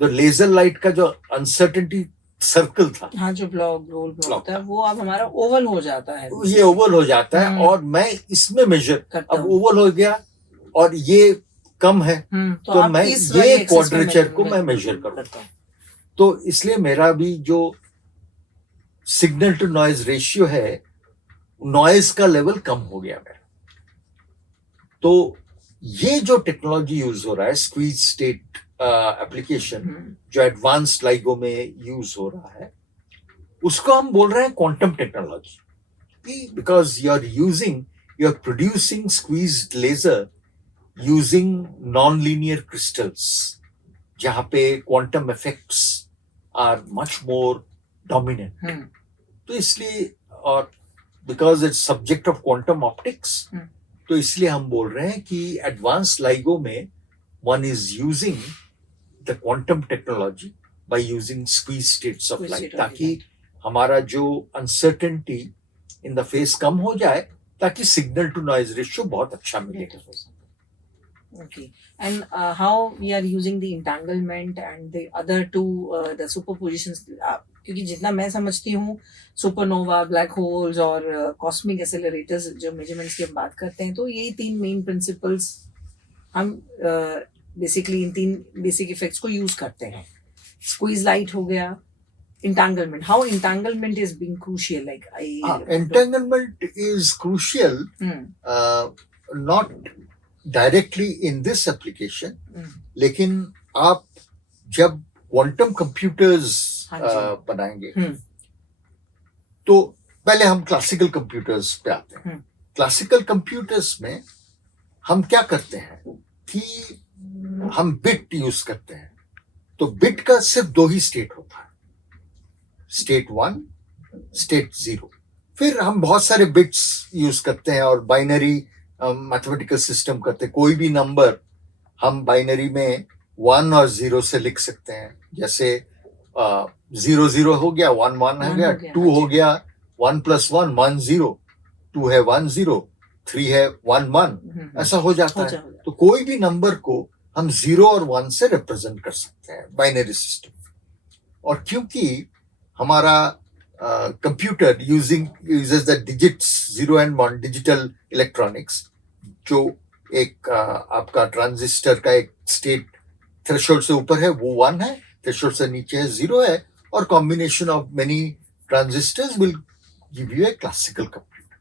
जो लेजर लाइट का जो अनसर्टेनिटी सर्कल था, हाँ, जो रोल ब्लॉक था, वो अब हमारा ओवल हो जाता है। ये ओवल हो जाता है और मैं इसमें मेजर अब ओवल हो गया और ये कम है, तो मैं ये क्वाड्रेचर को मैं मेजर करता हूँ। तो इसलिए मेरा भी जो सिग्नल टू नॉइज रेशियो है, नॉइज का लेवल कम हो गया मेरा। तो ये जो टेक्नोलॉजी यूज हो रहा है, स्क्वीज स्टेट एप्लीकेशन, जो एडवांस्ड लाइगो में यूज हो रहा है, उसको हम बोल रहे हैं quantum technology. Because you are producing squeezed laser using non linear crystals, जहां पे quantum effects are much more dominant. तो इसलिए, और because it's subject of quantum optics, तो इसलिए हम बोल रहे हैं कि एडवांस लाइगो में one is using the quantum technology by using squeeze states of light, ताकि हमारा जो अनसर्टेनिटी इन द फेस कम हो जाए, ताकि सिग्नल टू नॉइज रेशियो बहुत अच्छा मिले। Okay, and how we are using the entanglement and the other two, the superpositions, क्योंकि जितना मैं समझती हूँ, सुपरनोवा, ब्लैक होल्स और कॉस्मिक एक्सेलरेटर्स जो मेजरमेंट्स की हम बात करते हैं, तो यही तीन मेन प्रिंसिपल्स हम बेसिकली इन तीन बेसिक इफेक्ट्स को यूज करते हैं। स्क्वीज लाइट हो गया, entanglement. How entanglement is being crucial. Like Entanglement is crucial, not directly in this application, लेकिन आप जब क्वांटम कंप्यूटर्स बनाएंगे तो पहले हम क्लासिकल कंप्यूटर्स पे आते हैं. क्लासिकल कंप्यूटर्स में हम क्या करते हैं कि हम बिट यूज करते हैं. तो बिट का सिर्फ दो ही स्टेट होता है, स्टेट 1, स्टेट 0. फिर हम बहुत सारे बिट्स यूज करते हैं और बाइनरी मैथमेटिकल सिस्टम करते हैं. कोई भी नंबर हम बाइनरी में 1 और 0 से लिख सकते हैं. जैसे 0 0 हो गया, 1 1 हो गया, 2 हो गया, 1 + 1 1 0, 2 है 1 0, 3 है 1 1. ऐसा हो जाता है. तो कोई भी नंबर को हम 0 और 1 से रिप्रेजेंट कर सकते हैं बाइनरी सिस्टम. और क्योंकि हमारा computer uses the digits 0 and 1, digital electronics, जो एक आपका ट्रांजिस्टर का एक स्टेट थ्रेशोल्ड से ऊपर है वो 1 है, थ्रेशोल्ड से नीचे है 0 है, और combination of many transistors will give U A classical computer.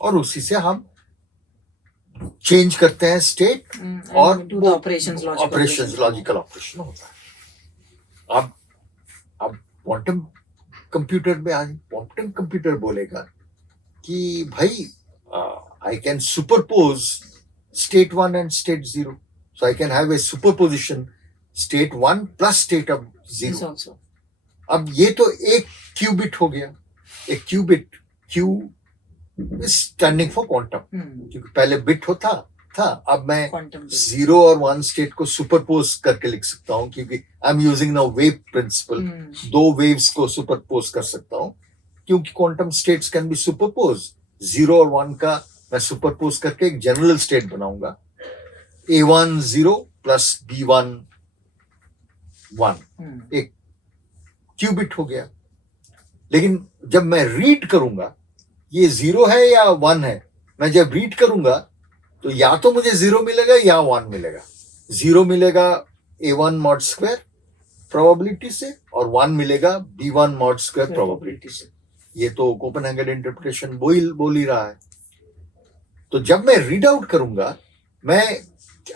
और उसी से हम चेंज करते हैं स्टेट और ऑपरेशंस लॉजिकल ऑपरेशन होता है. अब क्वांटम कंप्यूटर में आज क्वांटम कंप्यूटर बोलेगा कि भाई I can superpose state 1 and state 0. So I can have a superposition state 1 plus state of 0. अब ये तो एक क्यूबिट हो गया. एक qubit, Q is standing for quantum. क्योंकि पहले बिट होता था, अब मैं 0 और 1 स्टेट को सुपरपोज करके लिख सकता हूँ, क्योंकि I am using now wave principle. दो वेव्स को सुपरपोज कर सकता हूँ क्योंकि quantum states can be superpose. 0 और 1 का मैं सुपरपोज करके एक जनरल स्टेट बनाऊंगा, A1 0 प्लस B1 1. एक क्यूबिट हो गया. लेकिन जब मैं रीड करूंगा, ये 0 है या 1 है, मैं जब रीड करूंगा तो या तो मुझे 0 मिलेगा या 1 मिलेगा. 0 मिलेगा A1 mod स्क्वायर प्रोबेबिलिटी से और 1 मिलेगा B1 mod स्क्वायर प्रोबेबिलिटी से. ये तो कोपेनहेगन इंटरप्रिटेशन बोल ही रहा है. तो जब मैं रीड आउट करूंगा, मैं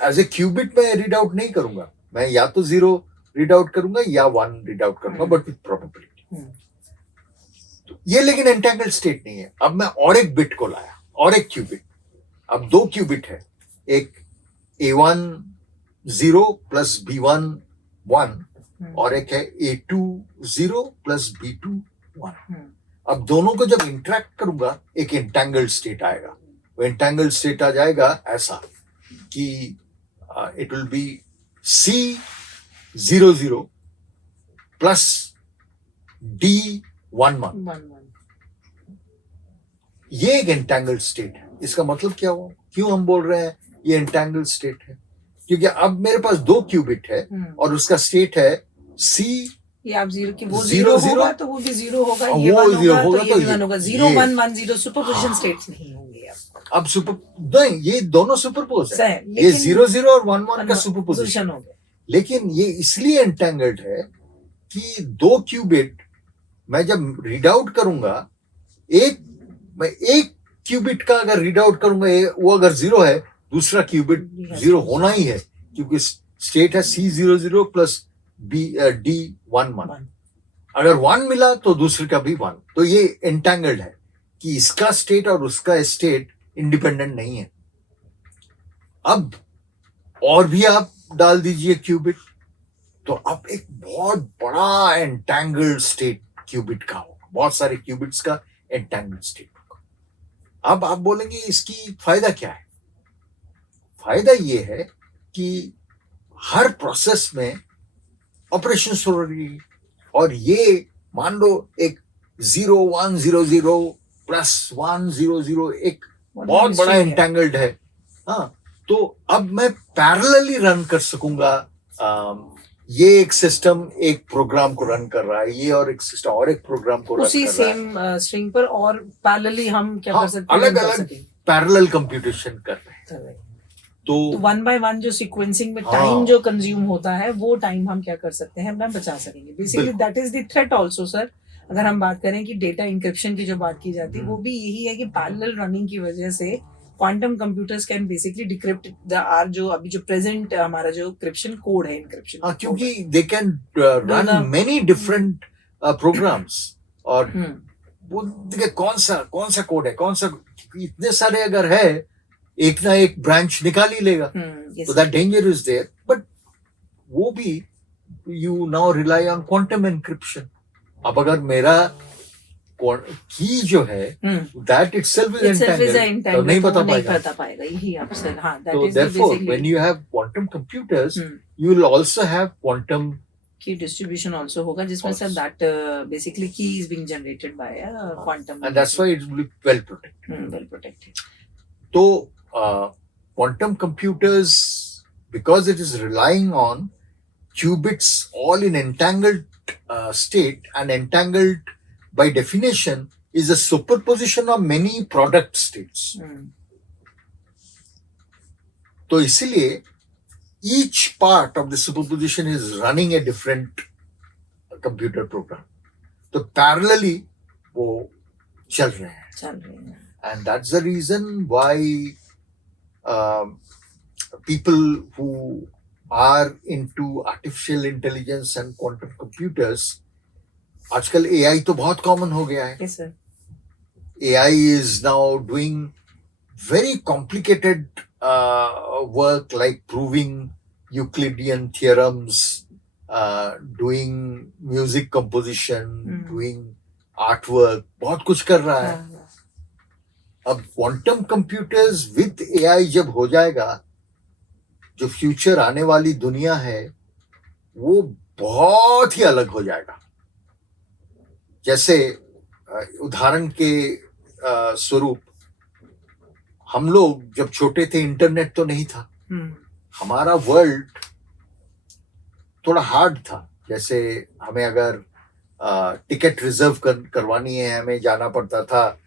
एज ए क्यूबिट में रीड आउट नहीं करूंगा, मैं या तो 0 रीड आउट करूंगा या 1 रीड आउट करूंगा, बट विथ प्रोबेबिलिटी. तो ये लेकिन एंटेंगल स्टेट नहीं है. अब मैं और एक बिट को लाया और एक क्यूबिट. अब दो क्यूबिट है, एक A1 0 प्लस B1 1 और एक है A2 0 प्लस B2 1. अब दोनों को जब इंटरेक्ट करूंगा एक एंटेंगल्ड स्टेट आएगा. वो एंटेंगल्ड स्टेट आ जाएगा ऐसा कि it will be C 0 0 plus D 1 1. ये एक एंटेंगल्ड स्टेट है. इसका मतलब क्या हुआ, क्यों हम बोल रहे हैं ये एंटेंगल्ड स्टेट है? क्योंकि अब मेरे पास दो क्यूबिट है और उसका स्टेट है C. ये आप 0 की वो 0 होगा तो वो भी 0 होगा, ये 1 होगा तो ये 1 होगा. 0 1 1 0 सुपरपोजिशन स्टेट्स नहीं होंगे. अब सुपर नहीं, ये दोनों सुपरपोज है. ये 0 0 और 1 1 का सुपरपोजिशन हो गया. लेकिन ये इसलिए एंटेंगल्ड है कि दो क्यूबिट मैं जब रीड आउट करूंगा, मैं एक क्यूबिट का अगर रीड आउट करूंगा, वो अगर 0 है, दूसरा क्यूबिट 0 होना ही है, क्योंकि स्टेट है C 0 0 प्लस D 1 1. अगर 1 मिला तो दूसरे का भी 1. तो ये एंटेंगल्ड है कि इसका स्टेट और उसका स्टेट इंडिपेंडेंट नहीं है. अब और भी आप डाल दीजिए क्यूबिट, तो अब एक बहुत बड़ा एंटेंगल्ड स्टेट क्यूबिट का होगा. बहुत सारे क्यूबिट्स का एंटेंगल्ड स्टेट होगा. अब आप बोलेंगे इसकी फायदा क्या है? फायदा ये है कि हर प्रोसेस में ऑपरेशन हो रही है, और ये मान लो एक 0 1 0 0 प्लस 1 0 0 एक बहुत बड़ा एंटेंगल्ड है. हाँ, तो अब मैं पैरेलली रन कर सकूंगा. ये एक सिस्टम एक प्रोग्राम को रन कर रहा है, ये और एक सिस्टम और एक प्रोग्राम को रन कर रहा है, उसी सेम स्ट्रिंग पर, और पैरेलली हम क्या कर सकते हैं, अलग अलग पैरेलल कंप्यूटेशन कर रहे हैं. तो वन बाय वन जो सीक्वेंसिंग में हाँ। टाइम जो कंज्यूम होता है वो टाइम हम क्या कर सकते हैं, अपना बचा सकेंगे. बेसिकली बिल्कुल. That is the threat also sir. अगर हम बात करें कि डेटा इंक्रिप्शन की जो बात की जाती है वो भी यही है कि पैरेलल रनिंग की वजह से quantum computers can basically decrypt the are जो अभी जो प्रेजेंट हमारा जो क्रिप्शन कोड है, इंक्रिप्शन. हाँ, क्योंकि they can run many different programs. और वो देखिए कौन सा कोड है, कौन सा, इतने सारे अगर है, एक ना एक ब्रांच निकाल ही लेगा. तो that danger is there. But वो भी you now rely on quantum encryption. अब अगर मेरा की जो है दैट इटसेल्फ इज एंटेंगल्ड, तो नहीं बता पाएगा. यही आप सर. हाँ, that So is therefore, basically when you have quantum computers, you will also have quantum. की डिस्ट्रीब्यूशन आल्सो होगा जिसमें सर Also. दैट बेसिकली की is being generated by quantum, And that's why it will be well protected. Well protected. So, quantum computers, because it is relying on qubits all in entangled state, and entangled by definition is a superposition of many product states. तो इसीलिए each part of the superposition is running a different computer program. तो parallelly वो चल रहे हैं. And that's the reason why people who are into artificial intelligence and quantum computers, आजकल AI तो बहुत common हो गया है. Yes, sir. AI is now doing very complicated work like proving Euclidean theorems, doing music composition, doing artwork, बहुत कुछ कर रहा है. अब क्वांटम कंप्यूटर्स विद एआई जब हो जाएगा, जो फ्यूचर आने वाली दुनिया है वो बहुत ही अलग हो जाएगा. जैसे उदाहरण के स्वरूप, हम लोग जब छोटे थे इंटरनेट तो नहीं था. हमारा वर्ल्ड थोड़ा हार्ड था. जैसे हमें अगर टिकट रिजर्व करवानी है, हमें जाना पड़ता था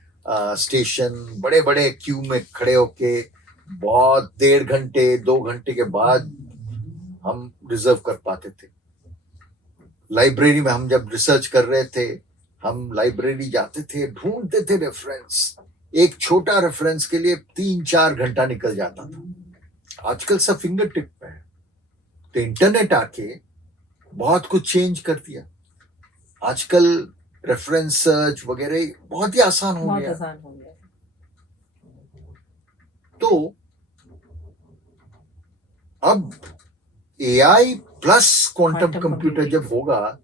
स्टेशन, बड़े बड़े क्यू में खड़े होके बहुत 1.5 घंटे 2 घंटे के बाद हम रिजर्व कर पाते थे. लाइब्रेरी में हम जब रिसर्च कर रहे थे, हम लाइब्रेरी जाते थे, ढूंढते थे रेफरेंस. एक छोटा रेफरेंस के लिए 3-4 घंटा निकल जाता था. आजकल सब फिंगर टिप पे है. तो इंटरनेट आके बहुत कुछ चेंज कर दिया. आजकल रेफरेंस सर्च वगैरह बहुत ही आसान हो गया. तो अब एआई प्लस क्वांटम कंप्यूटर जब होगा,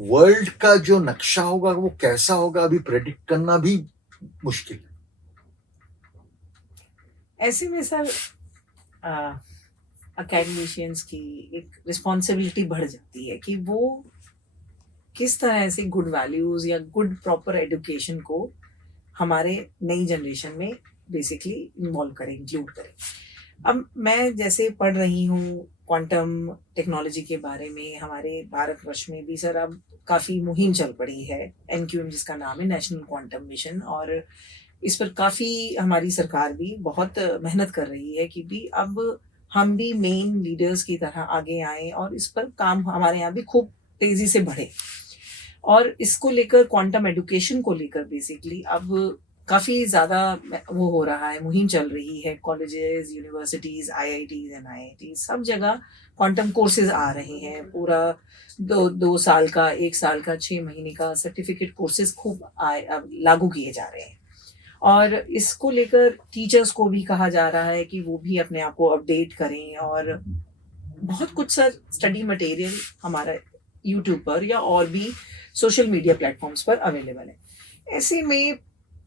वर्ल्ड का जो नक्शा होगा वो कैसा होगा अभी प्रेडिक्ट करना भी मुश्किल है. ऐसे में सर अकेडमिशियंस की एक रिस्पॉन्सिबिलिटी बढ़ जाती है कि वो किस तरह से गुड वैल्यूज या गुड प्रॉपर एजुकेशन को हमारे नई जनरेशन में बेसिकली इन्वॉल्व करें, इंक्लूड करें. अब मैं जैसे पढ़ रही हूँ क्वांटम टेक्नोलॉजी के बारे में, हमारे भारतवर्ष में भी सर अब काफ़ी मुहिम चल पड़ी है, NQM जिसका नाम है, नेशनल क्वांटम मिशन. और इस पर काफ़ी हमारी सरकार भी बहुत मेहनत कर रही है कि भी अब हम भी मेन लीडर्स की तरह आगे आएँ और इस पर काम हमारे यहाँ भी खूब तेज़ी से बढ़े. और इसको लेकर क्वांटम एजुकेशन को लेकर बेसिकली अब काफ़ी ज़्यादा वो हो रहा है, मुहिम चल रही है. Colleges, universities, IITs and IITs सब जगह क्वांटम कोर्सेज आ रहे हैं. पूरा 2 साल का, 1 साल का, 6 महीने का सर्टिफिकेट कोर्सेज खूब लागू किए जा रहे हैं. और इसको लेकर टीचर्स को भी कहा जा रहा है कि वो भी अपने आप को अपडेट करें. और बहुत कुछ सर स्टडी मटेरियल हमारा यूट्यूब पर या और भी सोशल मीडिया प्लेटफॉर्म्स पर अवेलेबल है. ऐसे में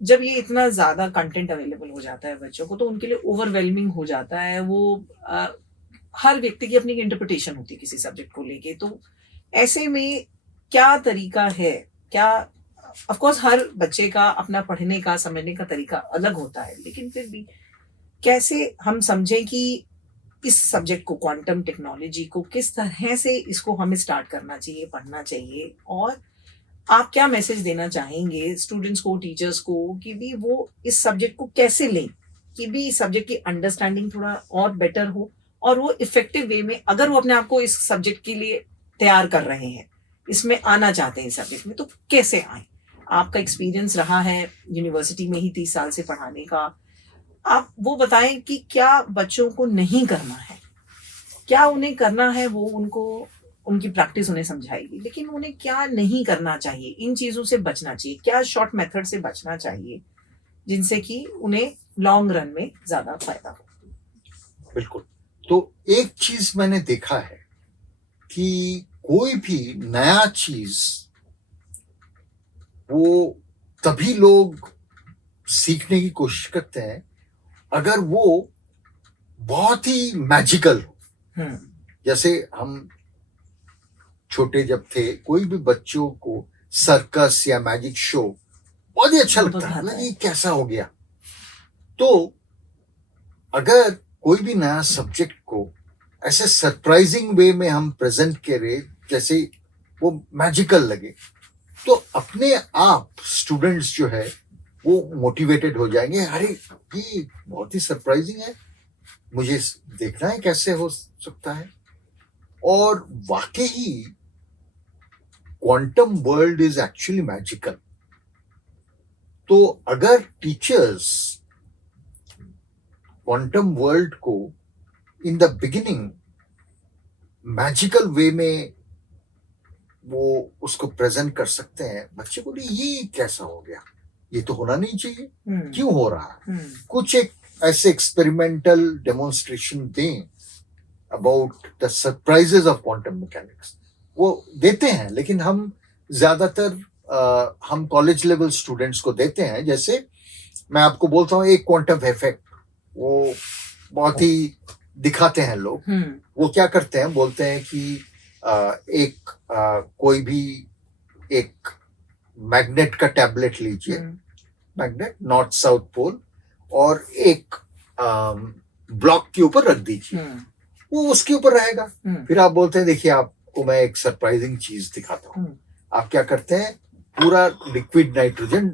जब ये इतना ज़्यादा कंटेंट अवेलेबल हो जाता है बच्चों को, तो उनके लिए ओवरवेलमिंग हो जाता है. वो हर व्यक्ति की अपनी इंटरप्रिटेशन होती है किसी सब्जेक्ट को लेके. तो ऐसे में क्या तरीका है, क्या ऑफ कोर्स हर बच्चे का अपना पढ़ने का, समझने का तरीका अलग होता है, लेकिन फिर भी कैसे हम समझें कि इस सब्जेक्ट को, क्वांटम टेक्नोलॉजी को किस तरह से इसको हमें स्टार्ट करना चाहिए, पढ़ना चाहिए. और आप क्या मैसेज देना चाहेंगे स्टूडेंट्स को, टीचर्स को कि भी वो इस सब्जेक्ट को कैसे लें, कि भी सब्जेक्ट की अंडरस्टैंडिंग थोड़ा और बेटर हो, और वो इफेक्टिव वे में अगर वो अपने आप को इस सब्जेक्ट के लिए तैयार कर रहे हैं, इसमें आना चाहते हैं इस सब्जेक्ट में, तो कैसे आए? आपका एक्सपीरियंस रहा है यूनिवर्सिटी में ही 30 साल से पढ़ाने का, आप वो बताएं कि क्या बच्चों को नहीं करना है, क्या उन्हें करना है, वो उनको उनकी प्रैक्टिस उन्हें समझाएगी, लेकिन उन्हें क्या नहीं करना चाहिए, इन चीजों से बचना चाहिए, क्या शॉर्ट मेथड से बचना चाहिए जिनसे कि उन्हें लॉन्ग रन में ज्यादा फायदा हो। बिल्कुल। तो एक चीज मैंने देखा है कि कोई भी नया चीज वो तभी लोग सीखने की कोशिश करते हैं अगर वो बहुत ही मैजिकल हो। जैसे हम छोटे जब थे, कोई भी बच्चों को सर्कस या मैजिक शो बहुत ही अच्छा लगता है ना, ये कैसा हो गया। तो अगर कोई भी नया सब्जेक्ट को ऐसे सरप्राइजिंग वे में हम प्रेजेंट करें जैसे वो मैजिकल लगे, तो अपने आप स्टूडेंट्स जो है वो मोटिवेटेड हो जाएंगे, अरे ये बहुत ही सरप्राइजिंग है, मुझे देखना है कैसे हो सकता है। और वाकई quantum world is actually magical. तो अगर टीचर्स क्वांटम वर्ल्ड को इन द बिगिनिंग मैजिकल वे में वो उसको प्रेजेंट कर सकते हैं, बच्चे को ये कैसा हो गया, ये तो होना नहीं चाहिए, क्यों हो रहा है, कुछ एक ऐसे एक्सपेरिमेंटल डेमोन्स्ट्रेशन दें about the surprises of quantum mechanics, वो देते हैं। लेकिन हम ज्यादातर हम कॉलेज लेवल स्टूडेंट्स को देते हैं, जैसे मैं आपको बोलता हूँ एक क्वांटम इफेक्ट, वो बहुत ही दिखाते हैं लोग। वो क्या करते हैं, बोलते हैं कि कोई भी एक मैग्नेट का टैबलेट लीजिए, मैग्नेट नॉर्थ साउथ पोल, और एक ब्लॉक के ऊपर रख दीजिए, वो उसके ऊपर रहेगा। फिर आप बोलते हैं देखिए आपको मैं एक सरप्राइजिंग चीज दिखाता हूँ। आप क्या करते हैं, पूरा लिक्विड नाइट्रोजन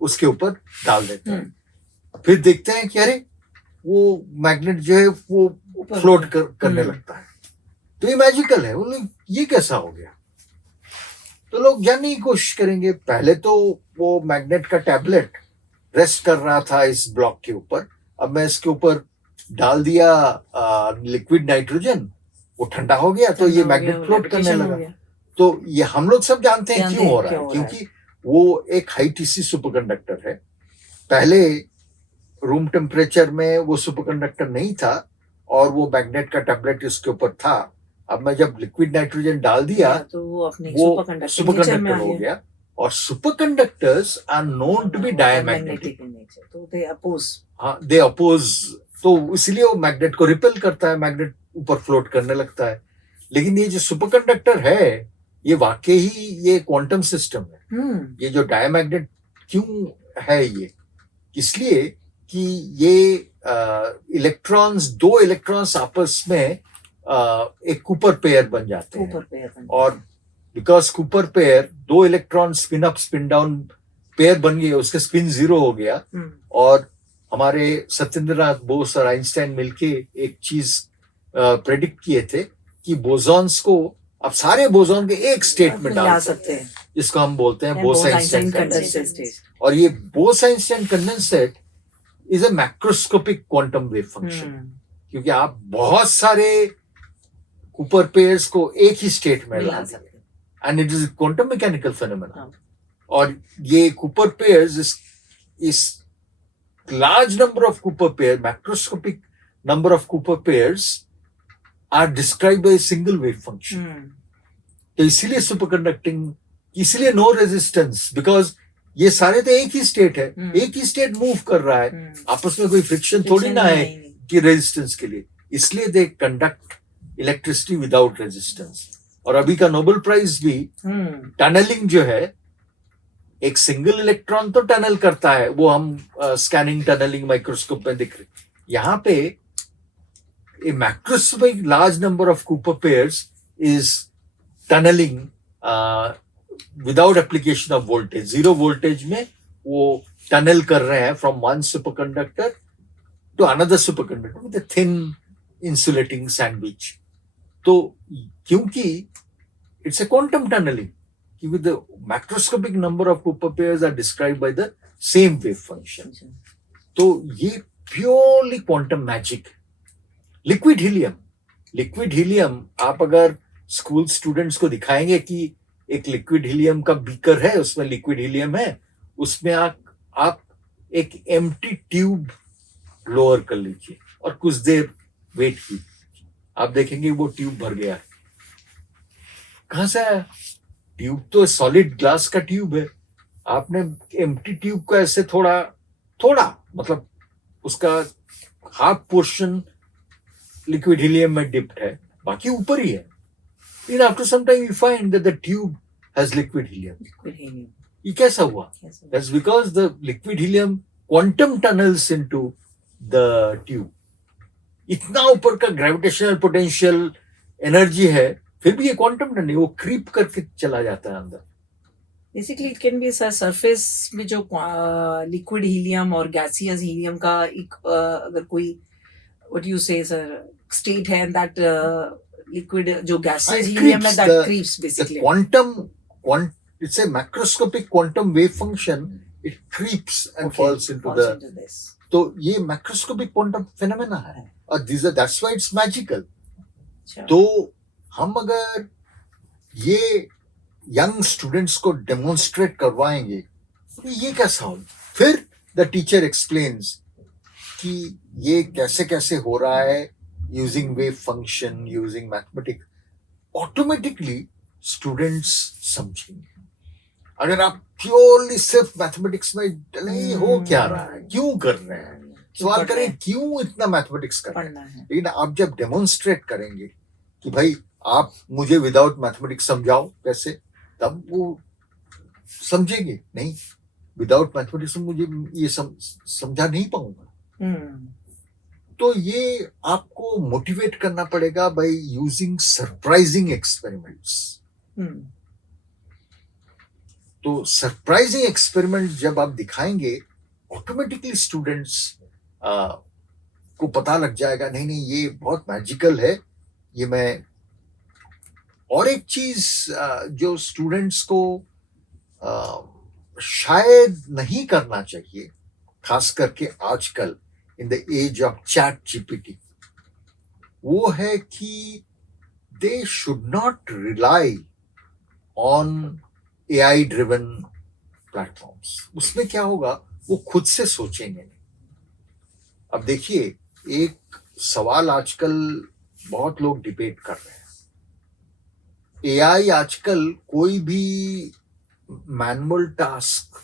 उसके ऊपर डाल देते हैं, फिर देखते हैं कि अरे वो मैग्नेट जो है वो फ्लोट करने लगता है, तो ये मैजिकल है। बोले ये कैसा हो गया, तो लोग जानने की कोशिश करेंगे। पहले तो वो मैग्नेट का टैबलेट रेस्ट कर रहा था इस ब्लॉक के ऊपर, अब मैं इसके ऊपर डाल दिया लिक्विड नाइट्रोजन, वो ठंडा हो गया, तो ये मैग्नेट फ्लोट करने लगा। तो ये हम लोग सब जानते हैं क्यों हो रहा है, क्योंकि वो एक हाई टीसी सुपरकंडक्टर है। पहले रूम टेम्परेचर में वो सुपरकंडक्टर नहीं था और वो मैग्नेट का टैबलेट इसके ऊपर था। अब मैं जब लिक्विड नाइट्रोजन डाल दिया तो वो सुपरकंडक्टर हो गया। और superconductors are known to be diamagnetic, तो दे अपोज, हाँ दे अपोज, तो इसलिए वो मैग्नेट को रिपेल करता है, मैग्नेट ऊपर फ्लोट करने लगता है। लेकिन ये जो सुपरकंडक्टर है ये वाकई ही ये क्वांटम सिस्टम है। ये जो डायमैग्नेट क्यों है, ये इसलिए कि ये इलेक्ट्रॉन्स, दो इलेक्ट्रॉन्स आपस में एक कूपर पेयर बन जाते हैं, और बिकॉज कूपर पेयर, दो electron spin up spin down pair बन गए, उसका स्पिन 0 हो गया। और हमारे सत्येंद्रनाथ बोस और आइंस्टाइन मिलके एक चीज प्रेडिक्ट किए थे कि बोसॉन्स को अब सारे बोसॉन के एक स्टेट में डाल सकते हैं, जिसको हम बोलते हैं बोस-आइंस्टाइन कंडेंसेट। और ये Bose Einstein condensate is a macroscopic quantum wave function, क्योंकि आप बहुत सारे कूपर पेयर्स को एक ही स्टेट में ला सकते हैं, and it is quantum mechanical phenomena. और ये कूपर पेयर्स इस large number of Cooper pair, macroscopic number of Cooper pairs are described by single wave function. तो इसीलिए सुपरकंडक्टिंग, इसलिए नो रेजिस्टेंस, बिकॉज ये सारे तो एक ही स्टेट है, एक ही स्टेट मूव कर रहा है, आपस में कोई फ्रिक्शन थोड़ी ना है कि रेजिस्टेंस के लिए, इसलिए they conduct electricity without resistance. और अभी का नोबेल प्राइज भी टनलिंग जो है, एक सिंगल इलेक्ट्रॉन तो टनल करता है, वो हम स्कैनिंग टनलिंग माइक्रोस्कोप में दिख रहे, यहाँ पे a macroscopic large number of Cooper pairs is tunneling without application of voltage, 0 voltage में वो टनल कर रहे हैं from one superconductor to another superconductor with a thin insulating sandwich. तो क्योंकि it's a quantum tunneling, with the macroscopic number of Cooper pairs are described by the same wave function. तो ये purely quantum magic. Liquid helium आप अगर school students को दिखाएंगे कि एक लिक्विड हीलियम का बीकर है, उसमें लिक्विड हीलियम है, उसमें आप एक एम्प्टी ट्यूब लोअर कर लीजिए और कुछ देर वेट की, आप देखेंगे वो ट्यूब भर गया है. कहां से आया ट्यूब? तो सॉलिड ग्लास का ट्यूब है. आपने एम्प्टी ट्यूब को ऐसे थोड़ा मतलब उसका हाफ पोर्शन लिक्विड हीलियम में डिप्ड है, बाकी ऊपर ही है. Then after some time you find that the tube has liquid helium. ये कैसा हुआ? That's because the liquid helium quantum tunnels into the tube. इतना ऊपर का ग्रेविटेशनल पोटेंशियल एनर्जी है, फिर भी ये क्वांटम टनल वो क्रीप करके चला जाता है अंदर. Basically it can be surface में जो लिक्विड हीलियम और गैसियस हीलियम का एक अगर कोई व्हाट यू से सर स्टेट है, दैट लिक्विड जो गैसियस हीलियम है that creeps basically. It's a macroscopic quantum wave function. It creeps and falls into this. तो ये macroscopic quantum phenomena है, और that's why it's magical. तो हम अगर ये यंग स्टूडेंट्स को डेमोन्स्ट्रेट करवाएंगे तो ये कैसा हो. फिर द टीचर एक्सप्लेन्स कि ये कैसे कैसे हो रहा है using wave function, using mathematics. Automatically students समझेंगे. अगर आप प्योरली सिर्फ मैथमेटिक्स में डले हो क्या रहा है, क्यों कर रहे हैं, सवाल करें क्यों इतना मैथमेटिक्स करना है. लेकिन आप जब डेमोन्स्ट्रेट करेंगे कि भाई आप मुझे विदाउट मैथमेटिक्स समझाओ कैसे, तब वो समझेंगे. नहीं, विदाउट मैथमेटिक्स मुझे ये समझा नहीं पाऊंगा. तो ये आपको मोटिवेट करना पड़ेगा बाय यूजिंग सरप्राइजिंग एक्सपेरिमेंट्स. तो सरप्राइजिंग एक्सपेरिमेंट जब आप दिखाएंगे, ऑटोमेटिकली स्टूडेंट्स को पता लग जाएगा नहीं नहीं ये बहुत मैजिकल है, ये मैं. और एक चीज जो स्टूडेंट्स को शायद नहीं करना चाहिए, खास करके आजकल in the age of chat GPT, वो है कि they should not rely on AI driven platforms. उसमें क्या होगा, वो खुद से सोचेंगे नहीं. अब देखिए, एक सवाल आजकल बहुत लोग डिबेट कर रहे हैं. एआई आजकल कोई भी मैनुअल टास्क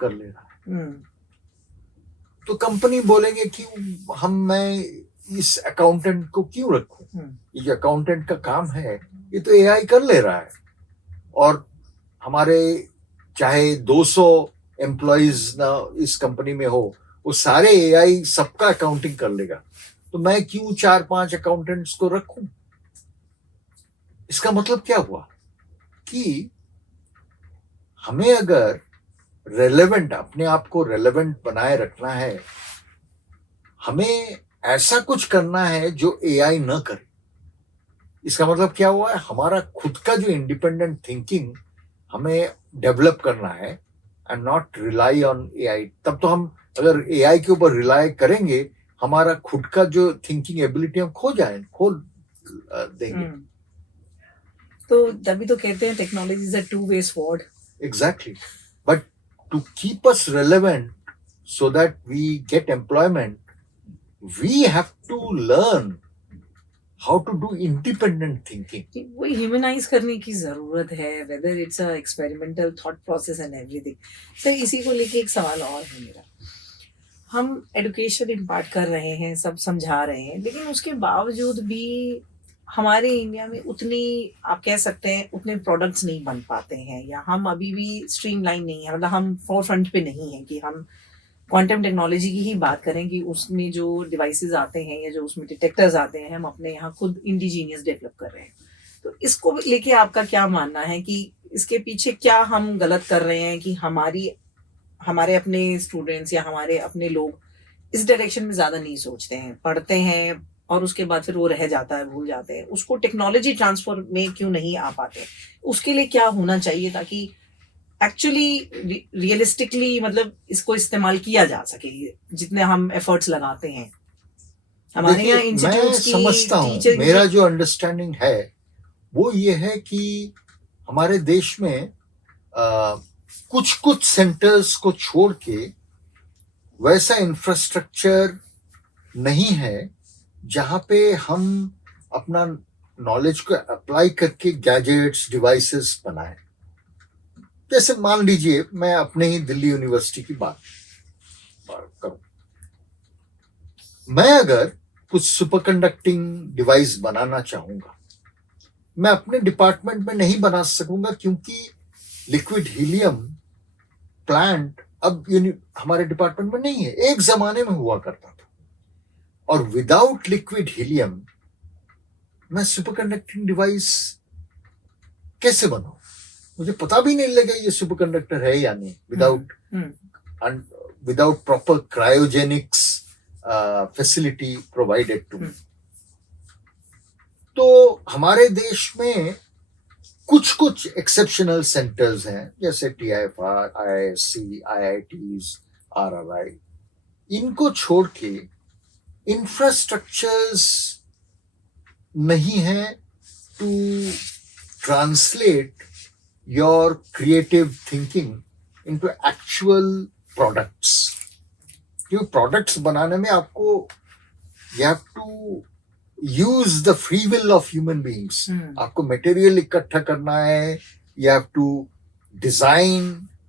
कर ले रहा है. तो कंपनी बोलेंगे कि मैं इस अकाउंटेंट को क्यों रखूं, ये अकाउंटेंट का काम है, ये तो एआई कर ले रहा है. और हमारे चाहे 200 एम्प्लॉइज ना इस कंपनी में हो, वो सारे एआई सबका अकाउंटिंग कर लेगा, तो मैं क्यों 4-5 अकाउंटेंट्स को रखूं. इसका मतलब क्या हुआ कि हमें अगर रेलेवेंट, अपने आप को रेलेवेंट बनाए रखना है, हमें ऐसा कुछ करना है जो एआई न करे. इसका मतलब क्या हुआ है, हमारा खुद का जो इंडिपेंडेंट थिंकिंग हमें डेवलप करना है and not rely on AI. तब तो हम अगर एआई के ऊपर रिलाई करेंगे, हमारा खुद का जो थिंकिंग एबिलिटी हम खो देंगे. तो तभी तो कहते हैं technology is a two way sword. Exactly. But to keep us relevant so that we get employment, we have to learn how to do independent thinking. वो ह्यूमनाइज करने की जरूरत है, whether it's a experimental thought process and everything. Sir, इसी को लेके एक सवाल और है मेरा. हम एजुकेशन इम्पार्ट कर रहे हैं, सब समझा रहे हैं, लेकिन उसके बावजूद भी हमारे इंडिया में उतनी, आप कह सकते हैं, उतने प्रोडक्ट्स नहीं बन पाते हैं, या हम अभी भी स्ट्रीमलाइन नहीं है, मतलब हम फोर फ्रंट पे नहीं है कि हम क्वांटम टेक्नोलॉजी की ही बात करें कि उसमें जो डिवाइसेस आते हैं या जो उसमें डिटेक्टर्स आते हैं, हम अपने यहाँ खुद इंडिजीनियस डेवलप कर रहे हैं. तो इसको लेके आपका क्या मानना है कि इसके पीछे क्या हम गलत कर रहे हैं कि हमारे अपने स्टूडेंट्स या हमारे अपने लोग इस डायरेक्शन में ज्यादा नहीं सोचते हैं, पढ़ते हैं और उसके बाद फिर वो रह जाता है, भूल जाते हैं उसको। टेक्नोलॉजी ट्रांसफर में क्यों नहीं आ पाते? उसके लिए क्या होना चाहिए ताकि एक्चुअली रियलिस्टिकली मतलब इसको इस्तेमाल किया जा सके, जितने हम एफर्ट्स लगाते हैं हमारे यहाँ देखिए, मैं इंस्टीट्यूट्स की समझता हूँ, टीचर मेरा जो अंडरस्टैंडिंग है वो ये है कि हमारे देश में कुछ कुछ सेंटर्स को छोड़ के वैसा इंफ्रास्ट्रक्चर नहीं है जहाँ पे हम अपना नॉलेज को अप्लाई करके गैजेट्स डिवाइसेस बनाएं। जैसे मान लीजिए मैं अपने ही दिल्ली यूनिवर्सिटी की बात करूं, मैं अगर कुछ सुपर कंडक्टिंग डिवाइस बनाना चाहूंगा, मैं अपने डिपार्टमेंट में नहीं बना सकूंगा क्योंकि लिक्विड हीलियम प्लांट अब हमारे डिपार्टमेंट में नहीं है, एक जमाने में हुआ करता था। और विदाउट लिक्विड हीलियम मैं सुपर कंडक्टिंग डिवाइस कैसे बनाऊं? मुझे पता भी नहीं लगा ये सुपर कंडक्टर है या नहीं without proper cryogenics facility provided to me. तो हमारे देश में कुछ कुछ एक्सेप्शनल सेंटर्स हैं जैसे TIFR, IISc, IITs, RRI, इनको छोड़ के इंफ्रास्ट्रक्चर्स नहीं है to translate your creative thinking into actual products. क्योंकि प्रोडक्ट्स बनाने में आपको you have to use the free will of human beings. आपको material इकट्ठा करना है, you have to design,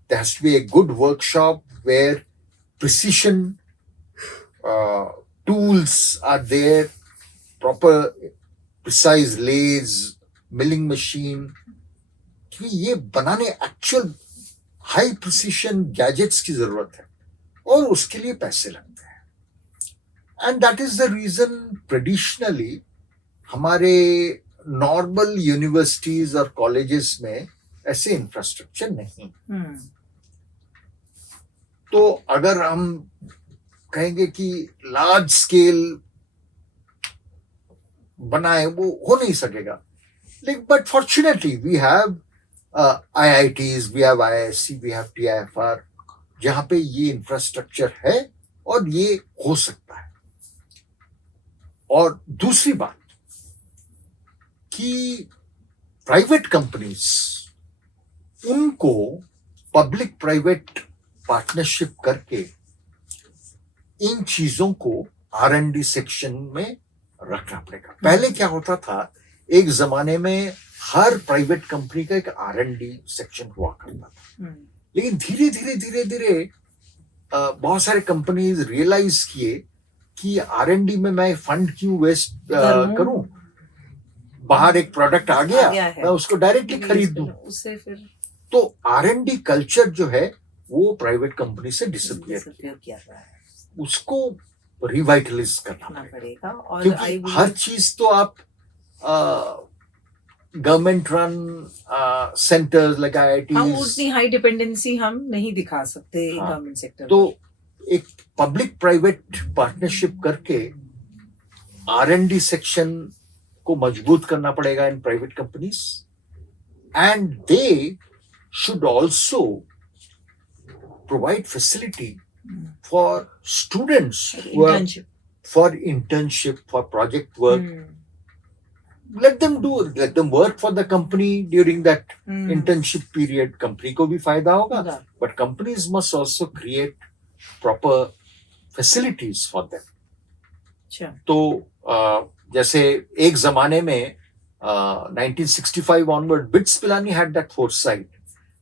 there has to be a good workshop where precision tools are there, proper precise lathes, milling machine. क्योंकि ये बनाने actual high precision gadgets की जरूरत है और उसके लिए पैसे लगते हैं। And that is the reason traditionally हमारे नॉर्मल यूनिवर्सिटीज और कॉलेजेस में ऐसे इंफ्रास्ट्रक्चर नहीं। तो अगर हम कहेंगे कि लार्ज स्केल बनाए, वो हो नहीं सकेगा। लेकिन but fortunately we have IITs, we have IISc, we have TIFR, जहाँ पे ये इंफ्रास्ट्रक्चर है और ये हो सकता है। और दूसरी बात कि प्राइवेट कंपनीज, उनको पब्लिक प्राइवेट पार्टनरशिप करके इन चीजों को R&D सेक्शन में रखना पड़ेगा। पहले क्या होता था, एक जमाने में हर प्राइवेट कंपनी का एक R&D सेक्शन हुआ करता था, लेकिन धीरे धीरे धीरे धीरे बहुत सारे कंपनीज रियलाइज किए कि R&D में मैं फंड क्यों वेस्ट करूं, बाहर एक प्रोडक्ट आ गया मैं उसको डायरेक्टली खरीद दूं। उससे फिर तो R&D कल्चर जो है वो प्राइवेट कंपनी से डिसअपियर किया है, उसको रिवाइटलाइज करना पड़ेगा। और क्योंकि हर चीज तो आप government run centres like IITs, हम उतनी हाई डिपेंडेंसी हम नहीं दिखा सकते गवर्नमेंट सेक्टर। तो एक पब्लिक प्राइवेट पार्टनरशिप करके R&D सेक्शन को मजबूत करना पड़ेगा in private companies, and they should also provide facility for students for internship, for project work. let them work for the company during that internship period. Company को भी फायदा होगा, but companies must also create proper facilities for them. तो जैसे एक जमाने में 1965 onward, BITS Pilani had that foresight.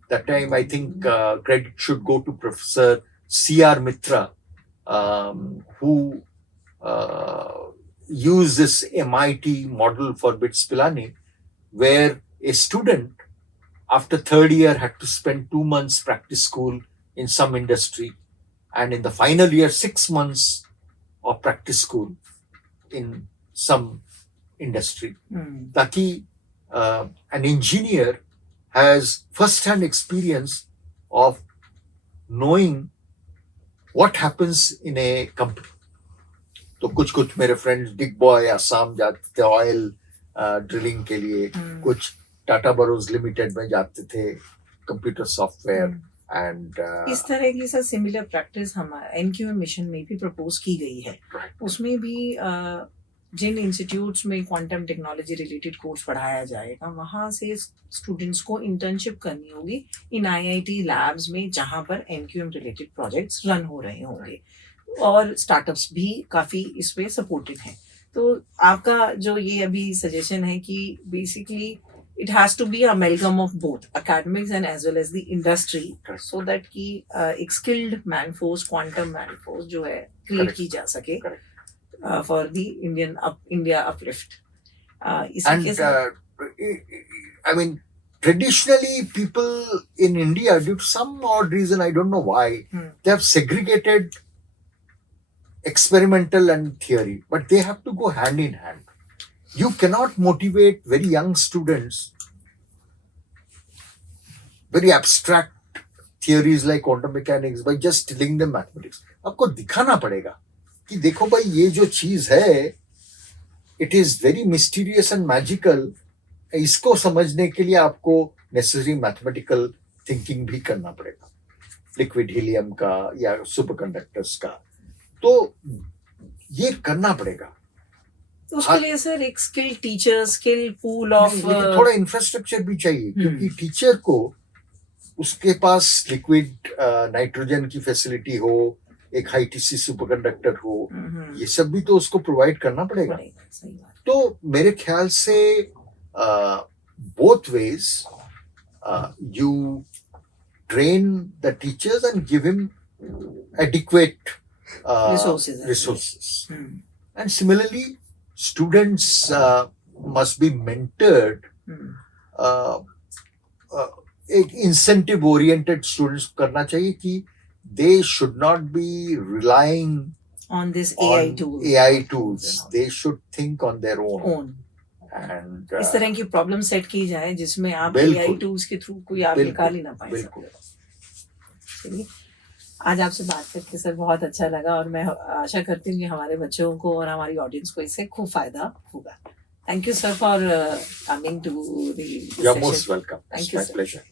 That time I think credit should go to Professor C.R. Mitra, who used this MIT model for BITS Pilani, where a student after third year had to spend 2 months practice school in some industry, and in the final year 6 months of practice school in some industry. Taki an engineer has first-hand experience of knowing what happens in A company. तो कुछ मेरे friends big boy Assam जाते थे oil drilling के लिए, कुछ Tata बरोज limited में जाते थे कंप्यूटर सॉफ्टवेयर एंड इस तरह की सर सिमिलर प्रैक्टिस हमारा एनक्यूएम मिशन में भी प्रपोज की गई है. उसमें भी जिन इंस्टीट्यूट्स में क्वांटम टेक्नोलॉजी रिलेटेड कोर्स पढ़ाया जाएगा वहाँ से स्टूडेंट्स को इंटर्नशिप करनी होगी इन आईआईटी लैब्स में जहाँ पर एनक्यूएम रिलेटेड प्रोजेक्ट्स रन हो रहे होंगे और स्टार्टअप्स भी काफ़ी इसमें सपोर्टेड हैं. तो आपका जो ये अभी सजेशन है कि basically it has to be a amalgam of both academics and as well as the industry, so that कि एक skilled man force, quantum man force जो है create की जा सके for the India uplift. And I mean, traditionally people in India, due to some odd reason, I don't know why, they have segregated experimental and theory, but they have to go hand in hand. You cannot motivate very young students, very abstract theories like quantum mechanics by just telling them mathematics. आपको दिखाना पड़ेगा कि देखो भाई ये जो चीज है, it is very mysterious and magical. इसको समझने के लिए आपको necessary mathematical thinking भी करना पड़ेगा, liquid helium का या superconductors का. तो ये करना पड़ेगा. तो उसके लिए सर एक skill teacher, skill pool of थोड़ा इंफ्रास्ट्रक्चर भी चाहिए, क्योंकि टीचर को उसके पास लिक्विड नाइट्रोजन की फैसिलिटी हो, एक हाई टीसी सुपरकंडक्टर हो, ये सब भी तो उसको प्रोवाइड करना पड़ेगा. तो मेरे ख्याल से both ways you train the teachers and give him adequate resources. And similarly, students must be mentored. एक incentive oriented students करना चाहिए कि they should not be relying on this AI tools. They should think on their own. And इस तरह की problem set की जाए जिसमें आप AI टूल्स के थ्रू कोई आप निकाल ही ना पाए. बिल्कुल. चलिए, आज आपसे बात करके सर बहुत अच्छा लगा और मैं आशा करती हूँ कि हमारे बच्चों को और हमारी ऑडियंस को इससे खूब फायदा होगा. Thank you sir for coming to the You're most welcome. It's my pleasure.